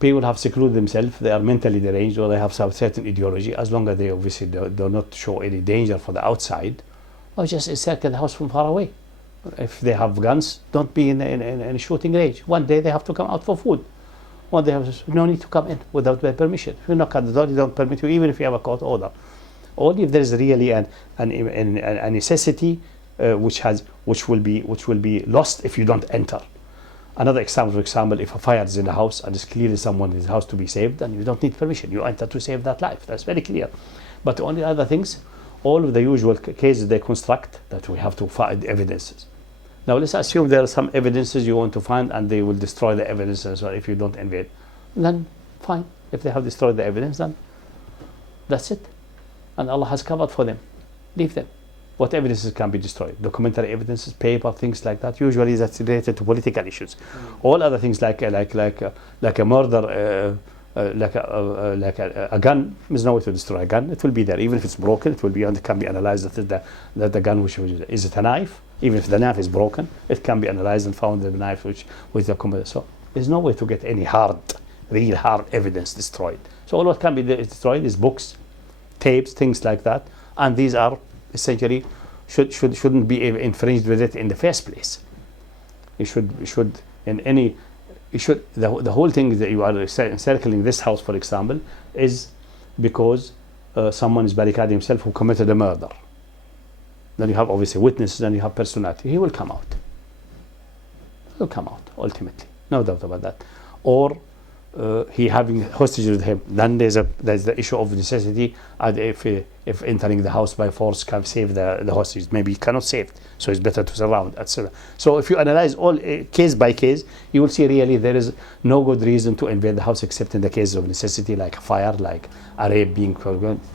people have secluded themselves, they are mentally deranged or they have some certain ideology, as long as they obviously do not show any danger for the outside, or just encircle the house from far away. If they have guns, don't be in a shooting range. One day they have to come out for food. One day they have no need to come in without their permission. If you knock at the door, they don't permit you, even if you have a court order. Only if there is really a necessity which will be lost if you don't enter. Another example, for example, if a fire is in the house and it's clearly someone in the house to be saved, then you don't need permission. You enter to save that life. That's very clear. But only other things, all of the usual cases they construct that we have to find evidences. Now let's assume there are some evidences you want to find and they will destroy the evidence as well if you don't invade. Then fine. If they have destroyed the evidence, then that's it. And Allah has covered for them. Leave them. What evidences can be destroyed? Documentary evidences, paper, things like that. Usually that's related to political issues. All other things like a murder, like a gun, there's no way to destroy a gun. It will be there, even if it's broken. It will be and it can be analyzed that the gun which is it a knife? Even if the knife is broken, it can be analyzed and found the knife which the commander. So there's no way to get any real hard evidence destroyed. So all what can be destroyed is books, tapes, things like that, and these are essentially shouldn't be infringed with it in the first place. The whole thing that you are encircling this house, for example, is because someone is barricading himself who committed a murder. Then you have obviously witnesses, and you have personality. He will come out. He will come out ultimately, no doubt about that. Or he having hostages with him. Then there's the issue of necessity. And if entering the house by force can save the hostages, maybe he cannot save it, so it's better to surround, etc. So if you analyze all case by case, you will see really there is no good reason to invade the house except in the cases of necessity, like a fire, like a rape being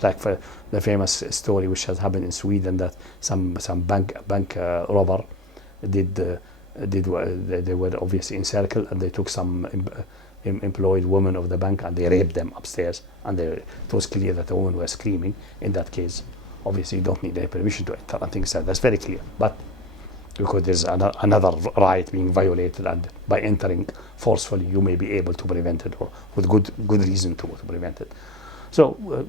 like for the famous story which has happened in Sweden, that some bank robber they were obviously encircled and they took some employed women of the bank and they raped them upstairs, and it was clear that the women were screaming. In that case, obviously you don't need any permission to enter and things like that. That's very clear. But because there's another right being violated, and by entering forcefully you may be able to prevent it, or with good reason to prevent it. So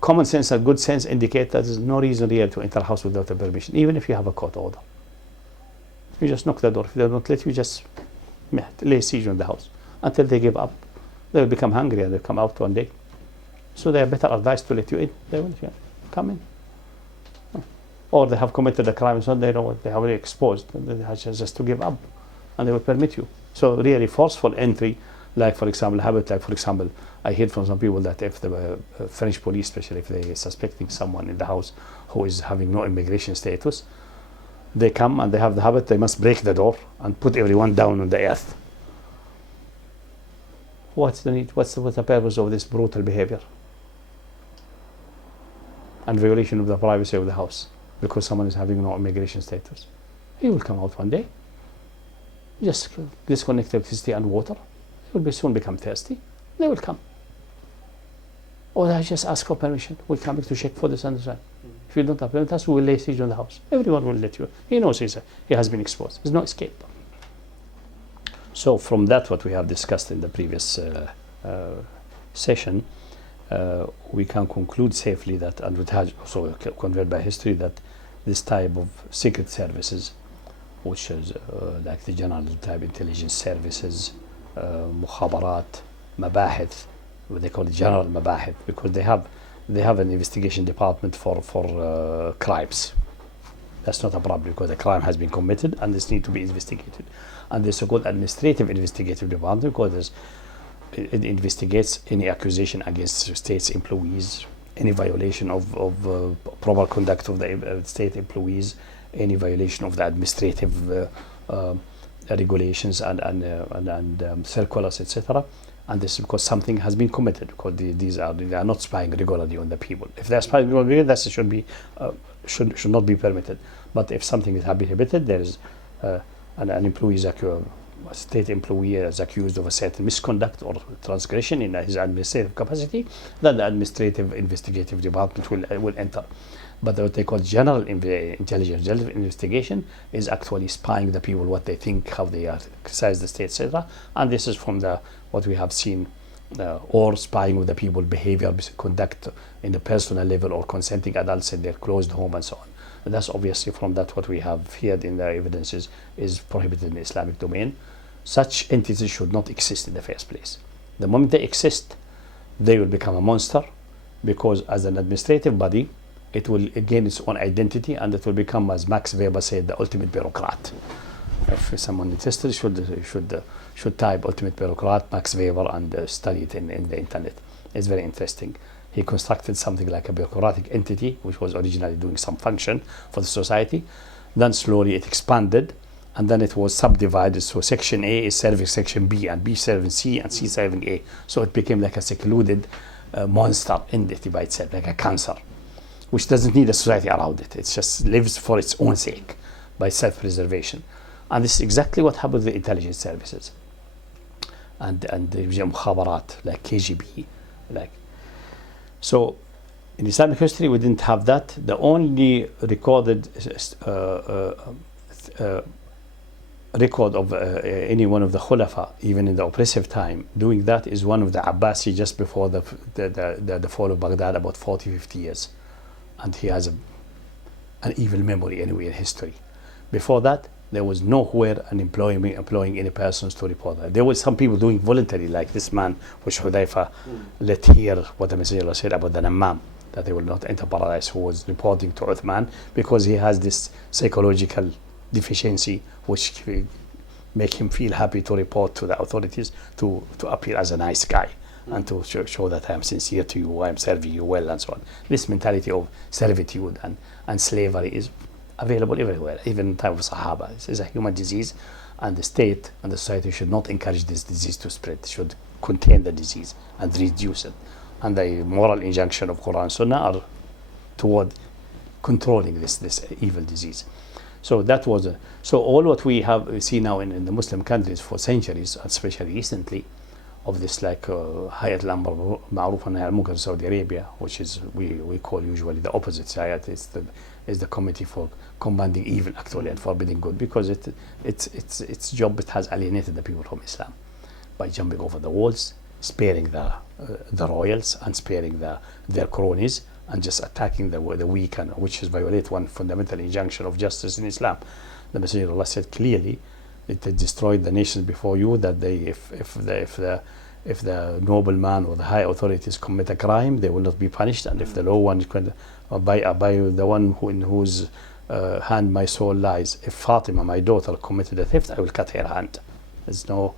common sense and good sense indicate that there's no reason really to enter a house without a permission, even if you have a court order. You just knock the door. If they don't let you, just lay siege on the house until they give up. They'll become hungry and they'll come out one day. So they are better advised to let you in. They will come in. Or they have committed a crime, so they know they have already exposed. They have just to give up, and they will permit you. So really forceful entry, like for example, I heard from some people that if the French police, especially if they are suspecting someone in the house who is having no immigration status, they come and they have the habit, they must break the door and put everyone down on the earth. What's the need? What's the purpose of this brutal behavior and violation of the privacy of the house because someone is having no immigration status? He will come out one day, just disconnect electricity and water. He will soon become thirsty. They will come. Or I just ask for permission. We'll come to check for this and that. If you don't have permission, we will lay siege on the house. Everyone will let you. He knows he has been exposed. There's no escape. So from that, what we have discussed in the previous session, we can conclude safely that, and it has also conveyed by history, that this type of secret services, which is like the general type intelligence services, mukhabarat, mabahith, what they call general mabahith, because they have an investigation department for crimes. That's not a problem because the crime has been committed and this needs to be investigated. And there's a so-called administrative investigative department because it investigates any accusation against state's employees, any violation of proper conduct of the state employees, any violation of the administrative regulations and circulars, etc. And this is because something has been committed, because they are not spying regularly on the people. If they are spying regularly, that should not be permitted. But if something is prohibited, there is an employee is accused, a state employee is accused of a certain misconduct or transgression in his administrative capacity, then the administrative investigative department will enter. But what they call general intelligence, general investigation, is actually spying the people, what they think, how they are, criticize the state, etc. And this is from what we have seen, or spying with the people behavior, conduct in the personal level, or consenting adults in their closed home and so on. And that's obviously from that what we have here in the evidences is prohibited in the Islamic domain. Such entities should not exist in the first place. The moment they exist, they will become a monster, because as an administrative body, it will gain its own identity, and it will become, as Max Weber said, the ultimate bureaucrat. If someone interested should type ultimate bureaucrat Max Weber and study it in the internet. It's very interesting. He constructed something like a bureaucratic entity, which was originally doing some function for the society. Then slowly it expanded, and then it was subdivided. So section A is serving section B, and B serving C, and C serving A. So it became like a secluded monster entity by itself, like a cancer, which doesn't need a society around it. It just lives for its own sake, by self-preservation. And this is exactly what happened with the intelligence services and the mukhabarat, like KGB. So in Islamic history, we didn't have that. The only recorded record of any one of the Khulafa, even in the oppressive time, doing that is one of the Abbasi just before the fall of Baghdad, about 40-50 years. And he has an evil memory anyway in history. Before that, there was nowhere an employing any persons to report that. There were some people doing voluntary, like this man, which Hudayfa let hear what the Messenger said about the Nammam, that they will not enter paradise, who was reporting to Uthman, because he has this psychological deficiency which make him feel happy to report to the authorities, to appear as a nice guy, and to show that I am sincere to you, I am serving you well, and so on. This mentality of servitude and slavery is available everywhere, even in time of Sahaba. This is a human disease, and the state and the society should not encourage this disease to spread, should contain the disease and reduce it. And the moral injunction of Quran and Sunnah are toward controlling this evil disease. So that was so all what we see now in the Muslim countries for centuries, especially recently, of this like Hayat al-Amr Ma'ruf and Nahy al-Munkar in Saudi Arabia, which is we call usually the opposite. Hayat is the committee for combating evil actually and forbidding good, because its job, it has alienated the people from Islam by jumping over the walls, sparing the royals and sparing their cronies, and just attacking the weak, and which is violate one fundamental injunction of justice in Islam. The Messenger of Allah said clearly, it destroyed the nations before you, that if the nobleman or the high authorities commit a crime, they will not be punished, and if the low one by the one in whose hand my soul lies, if Fatima, my daughter, committed a theft, I will cut her hand. There's no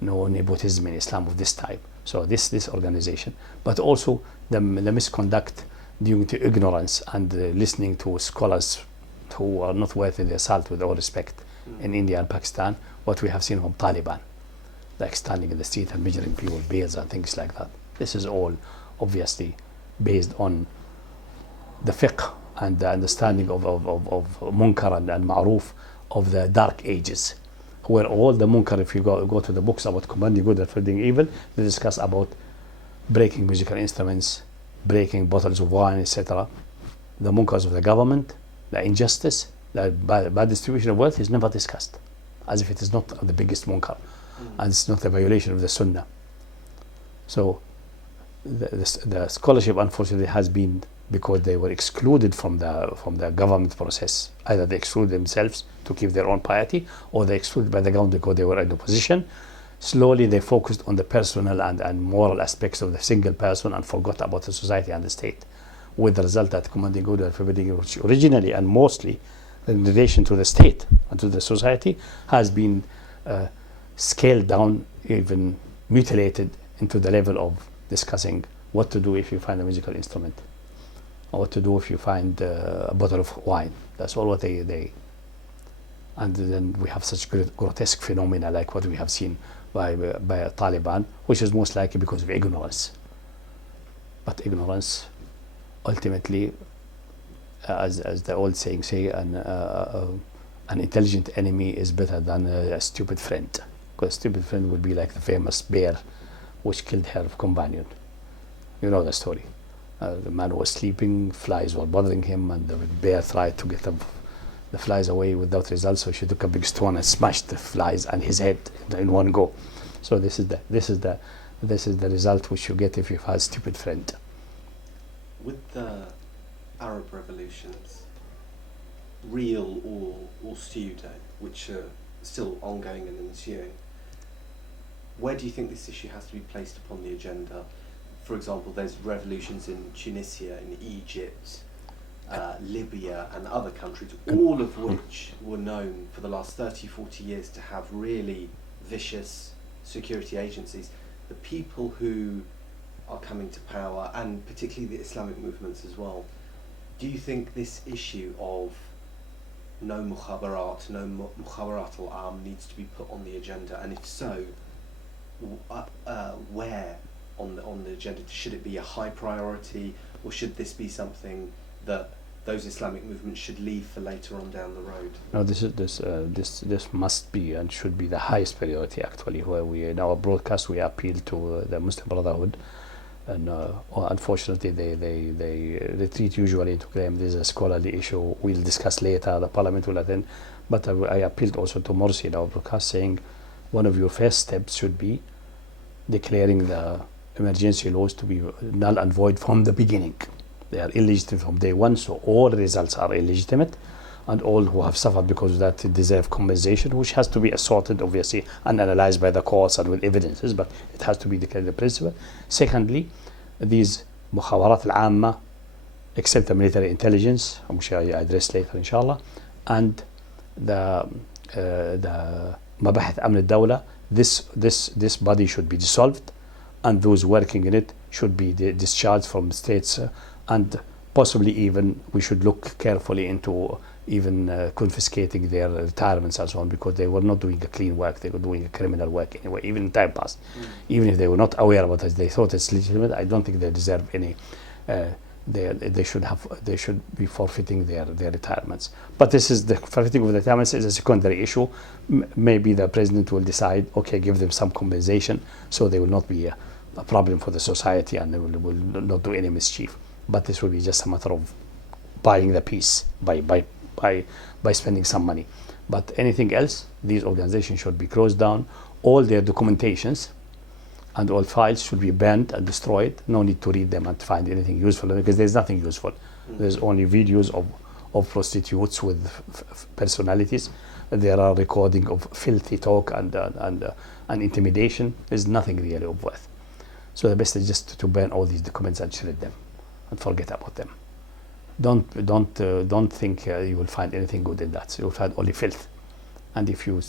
nepotism in Islam of this type. So this organization, but also the misconduct due to ignorance and listening to scholars who are not worthy the salt, with all respect, in India and Pakistan, what we have seen from Taliban, like standing in the street and measuring people's beards and things like that. This is all obviously based on the fiqh and the understanding of munkar and ma'ruf of the dark ages, where all the munkar, if you go to the books about commanding good and forbidding evil, they discuss about breaking musical instruments, breaking bottles of wine, etc. The munkars of the government, the injustice, the bad distribution of wealth is never discussed, as if it is not the biggest munkar, and it's not a violation of the Sunnah. So the scholarship, unfortunately, has been, because they were excluded from the government process. Either they excluded themselves to keep their own piety, or they excluded by the government because they were in opposition. Slowly they focused on the personal and moral aspects of the single person and forgot about the society and the state, with the result that commanding good and forbidding evil, which originally and mostly in relation to the state and to the society, has been scaled down, even mutilated into the level of discussing what to do if you find a musical instrument, or what to do if you find a bottle of wine. That's all what they. And then we have such grotesque phenomena like what we have seen by Taliban, which is most likely because of ignorance. But ignorance, ultimately, as the old saying say, an intelligent enemy is better than a stupid friend. Because a stupid friend would be like the famous bear which killed her companion. You know the story. The man was sleeping, flies were bothering him, and the bear tried to get the flies away without result, so she took a big stone and smashed the flies and his head in one go. So this is the result which you get if you have a stupid friend. With the Arab revolutions, real or pseudo, which are still ongoing and ensuing, where do you think this issue has to be placed upon the agenda? For example, there's revolutions in Tunisia, in Egypt, Libya and other countries, all of which were known for the last 30, 40 years to have really vicious security agencies. The people who are coming to power, and particularly the Islamic movements as well, do you think this issue of no mukhabarat al-am needs to be put on the agenda? And if so, where on the agenda? Should it be a high priority, or should this be something that those Islamic movements should leave for later on down the road? No, this must be and should be the highest priority actually. Where we in our broadcast we appeal to the Muslim Brotherhood, and unfortunately they retreat usually into claim this is a scholarly issue. We'll discuss later. The Parliament will attend, but I appealed also to Morsi in our broadcast, saying one of your first steps should be declaring the emergency laws to be null and void from the beginning. They are illegitimate from day one, so all results are illegitimate, and all who have suffered because of that deserve compensation, which has to be assorted, obviously, and analyzed by the courts and with evidences, but it has to be declared the principle. Secondly, these mukhabarat al-amma, except the military intelligence, which I address later, inshallah, and the mabahith amn al-dawla, this body should be dissolved, and those working in it should be discharged from the states, and possibly even we should look carefully into even confiscating their retirements and so on, because they were not doing a clean work, they were doing a criminal work anyway, even in time past. Even if they were not aware about it, they thought it's legitimate, I don't think they deserve any, they should be forfeiting their retirements. But this is the forfeiting of the retirements is a secondary issue. Maybe the president will decide, okay, give them some compensation, so they will not be a problem for the society, and they will not do any mischief. But this will be just a matter of buying the peace by spending some money. But anything else, these organizations should be closed down. All their documentations and all files should be banned and destroyed. No need to read them and find anything useful, because there's nothing useful. There's only videos of prostitutes with personalities. There are recording of filthy talk and intimidation. There's nothing really of worth. So the best is just to ban all these documents and shred them and forget about them. Don't think you will find anything good in that. You will find only filth. And if you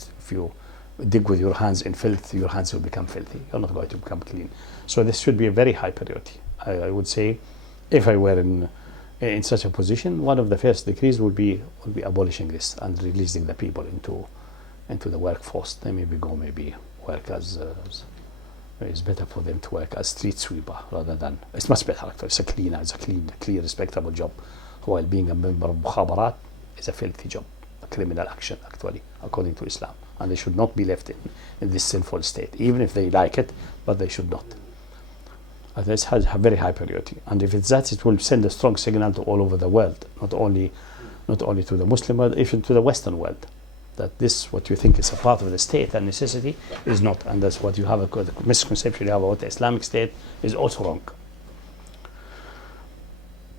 dig with your hands in filth, your hands will become filthy. You're not going to become clean. So this should be a very high priority. I would say, if I were in such a position, one of the first decrees would be abolishing this and releasing the people into the workforce. They maybe work as it's better for them to work as street sweeper rather than, it's much better actually. It's a clean, respectable job. While being a member of Mukhabarat is a filthy job, a criminal action actually, according to Islam. And they should not be left in this sinful state, even if they like it, but they should not. This has a very high priority. And if it's that, it will send a strong signal to all over the world, not only to the Muslim world, even to the Western world, that this, what you think is a part of the state and necessity, is not. And that's what you have a misconception about the Islamic State is also wrong.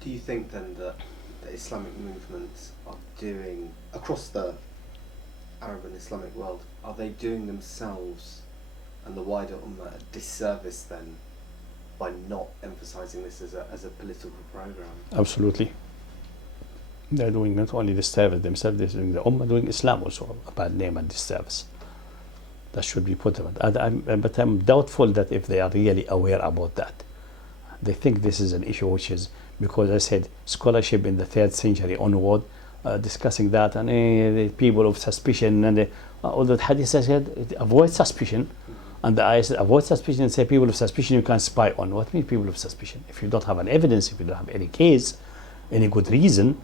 Do you think then that the Islamic movements are doing, across the Arab and Islamic world, are they doing themselves and the wider ummah a disservice then by not emphasizing this as a political program? Absolutely. They're doing not only disservice themselves, they're doing the ummah, doing Islam also a bad name and disservice. That should be put about. But I'm doubtful that if they are really aware about that, they think this is an issue which is, because I said scholarship in the 3rd century onward, discussing that, and the people of suspicion, and all the hadith said avoid suspicion, and the ayah said avoid suspicion, and say people of suspicion you can spy on. What means people of suspicion? If you don't have an evidence, if you don't have any case, any good reason,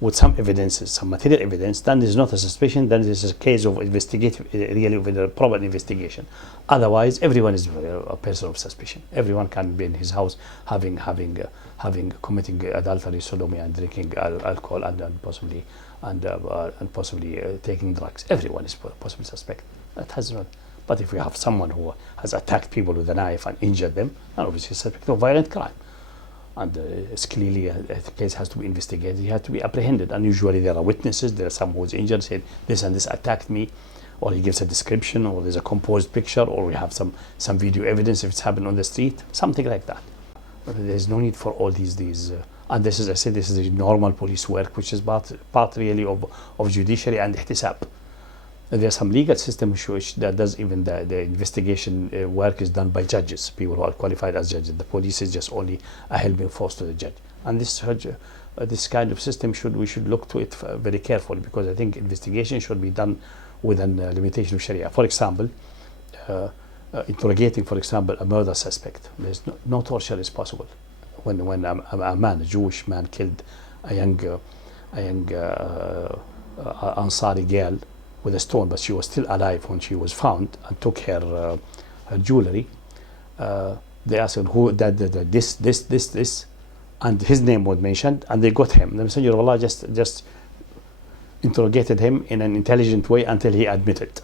with some evidences, some material evidence, then there's not a suspicion, then there's a case of investigative, really of a proper investigation. Otherwise, everyone is a person of suspicion. Everyone can be in his house having committing adultery, sodomy, and drinking alcohol, and possibly taking drugs. Everyone is possibly suspect. That has not. But if we have someone who has attacked people with a knife and injured them, then obviously suspect of violent crime. And it's clearly the case has to be investigated. He has to be apprehended. And usually there are witnesses. There are some who's injured, said this and this attacked me, or he gives a description, or there's a composed picture, or we have some video evidence if it's happened on the street, something like that. But there's no need for all these. And this is, I said, this is a normal police work, which is part really of judiciary and ihtisab. There's some legal system which that does even the investigation work is done by judges, people who are qualified as judges. The police is just only a helping force to the judge. And this kind of system we should look to it very carefully, because I think investigation should be done within the limitation of Sharia. For example, interrogating, for example, a murder suspect. There's no torture is possible. When a Jewish man killed a young Ansari girl with a stone, but she was still alive when she was found, and took her jewelry. They asked who did this, and his name was mentioned, and they got him. The Messenger of Allah just interrogated him in an intelligent way until he admitted,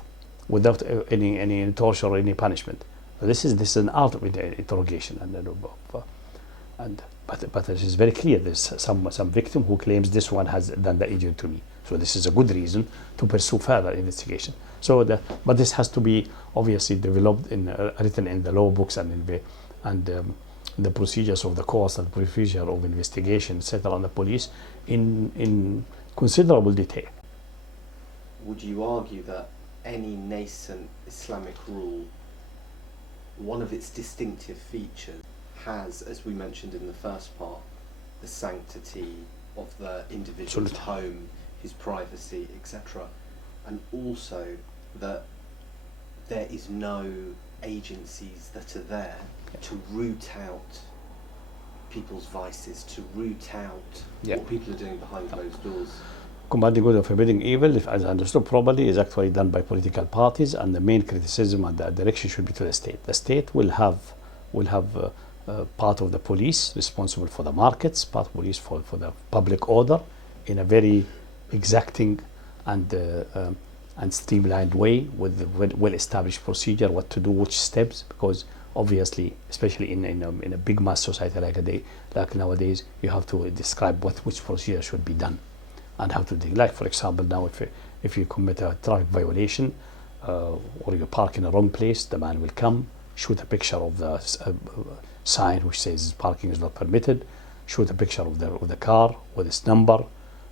without any torture or any punishment. So this is an art of interrogation, but it is very clear. There's some victim who claims this one has done the injury to me. So this is a good reason to pursue further investigation. But this has to be obviously developed written in the law books and the procedures of the courts and procedure of investigation, etc., on the police in considerable detail. Would you argue that any nascent Islamic rule, one of its distinctive features has, as we mentioned in the first part, the sanctity of the individual's home, his privacy, etc., and also that there is no agencies that are there to root out people's vices, to root out what people are doing behind closed doors? Combating good and forbidding evil, if I understood properly, is actually done by political parties, and the main criticism and the direction should be to the state. The state will have part of the police responsible for the markets, part of the police for the public order, in a very exacting and streamlined way, with well-established procedure, what to do, which steps, because obviously, especially in a big mass society like nowadays, you have to describe which procedure should be done and how to do. Like, for example, now if you commit a traffic violation or you park in a wrong place, the man will come, shoot a picture of the sign which says parking is not permitted, shoot a picture of the car with its number,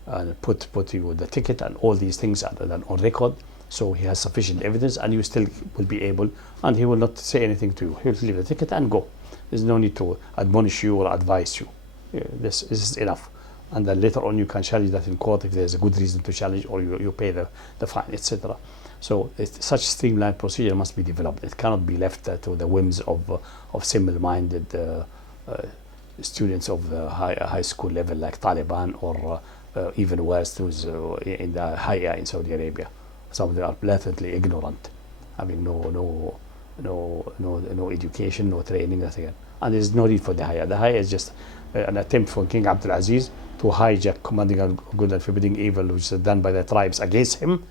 and put you with the ticket, and all these things are done on record, so he has sufficient evidence, and you still will be able, and he will not say anything to you. He will leave the ticket and go. There's no need to admonish you or advise you. This is enough, and then later on you can challenge that in court if there's a good reason to challenge, or you pay the fine, etc. So such streamlined procedure must be developed. It cannot be left to the whims of simple-minded students of the high school level, like Taliban, or even worse, those in the higher in Saudi Arabia. Some of them are blatantly ignorant, having no education, no training, nothing. And there's no need for the higher. The higher is just an attempt for King Abdul Aziz to hijack commanding good and forbidding evil, which is done by the tribes against him,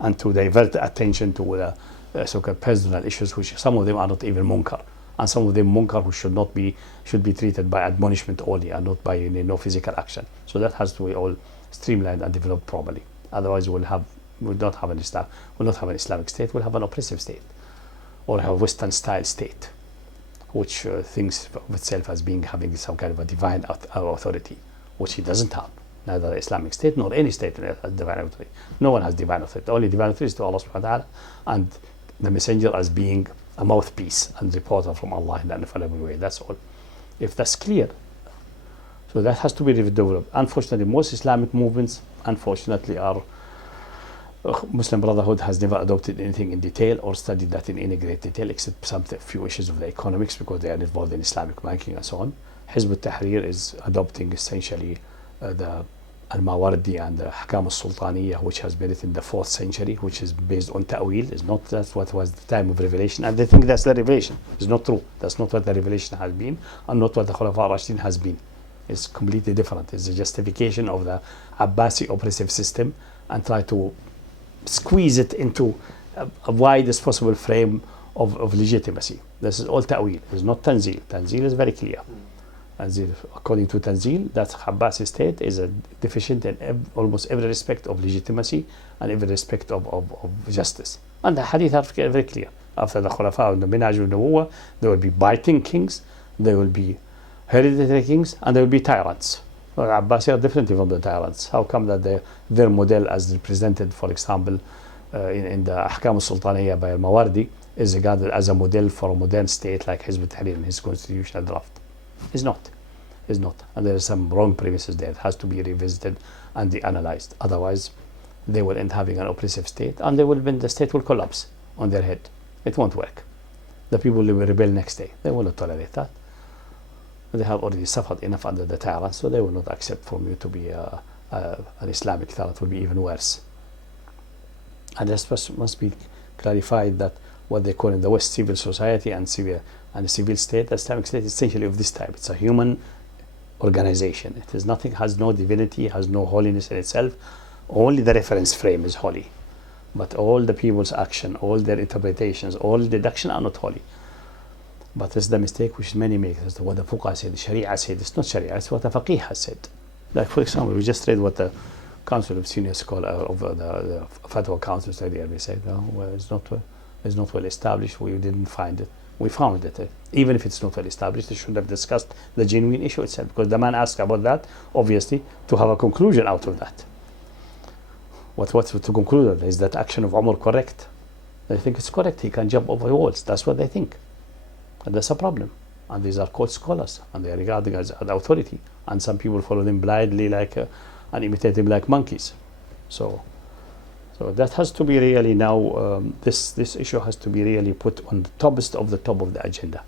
and to divert the attention to the so-called personal issues, which some of them are not even munkar, and some of them munkar who should be treated by admonishment only, and not by no physical action. So that has to be all streamlined and developed properly. Otherwise, we'll not have an Islamic state. We'll have an oppressive state, or a Western style state, which thinks of itself as having some kind of a divine authority, which it doesn't have. Neither the Islamic State nor any state has divine authority. No one has divine authority. The only divine authority is to Allah subhanahu wa ta'ala, and the messenger as being a mouthpiece and reporter from Allah in an infallible way. That's all. If that's clear, so that has to be developed. Unfortunately, most Islamic movements, unfortunately, are Muslim Brotherhood has never adopted anything in detail or studied that in any great detail, except some few issues of the economics because they are involved in Islamic banking and so on. Hizb al-Tahrir is adopting essentially the Al-Mawardi and the Ahkam al-Sultaniyah, which has been written in the 4th century, which is based on ta'wil. Is not that's what was the time of revelation, and they think that's the revelation. It's not true. That's not what the revelation has been, and not what the Khulafa al-Rashidin has been. It's completely different. It's a justification of the Abbasi oppressive system and try to squeeze it into a widest possible frame of legitimacy. This is all ta'wil. It's not tanzil. Tanzil is very clear. Tanzil, according to Tanzil, that Abbasi state is deficient in almost every respect of legitimacy and every respect of justice. And the hadith are very clear. After the Khulafa and the Minhaj al-Nubuwwah, there will be biting kings, there will be hereditary kings, and there will be tyrants. Well, Abbasi are different from the tyrants. How come that their model, as represented, for example, in the Ahkam al-Sultaniyah by al-Mawardi, is regarded as a model for a modern state like Hizb al-Tahrir in his constitutional draft? Is not. And there are some wrong premises there. It has to be revisited and analyzed. Otherwise, they will end having an oppressive state, and the state will collapse on their head. It won't work. The people will rebel next day. They will not tolerate that. They have already suffered enough under the tyrants, so they will not accept from you to be an Islamic tyrant. Will be even worse. And this must be clarified that what they call in the West civil society and the civil state, the Islamic state is essentially of this type. It's a human organization. It is nothing, has no divinity, has no holiness in itself. Only the reference frame is holy. But all the people's action, all their interpretations, all deduction are not holy. But this is the mistake which many make. That's what the fuqaha said, the Sharia said. It's not Sharia, it's what the faqih has said. Like, for example, we just read what the Council of Senior Scholar of the Fatwa Council said here. They said, no, well, it's not well established. We didn't find it. We found it. Even if it's not well established, they should have discussed the genuine issue itself, because the man asked about that, obviously, to have a conclusion out of that. What's to conclude? Is that action of Omar correct? They think it's correct. He can jump over walls. That's what they think. And that's a problem. And these are called scholars, and they are regarded as an authority. And some people follow them blindly and imitate them like monkeys. So that has to be really now, this issue has to be really put on the top of the agenda.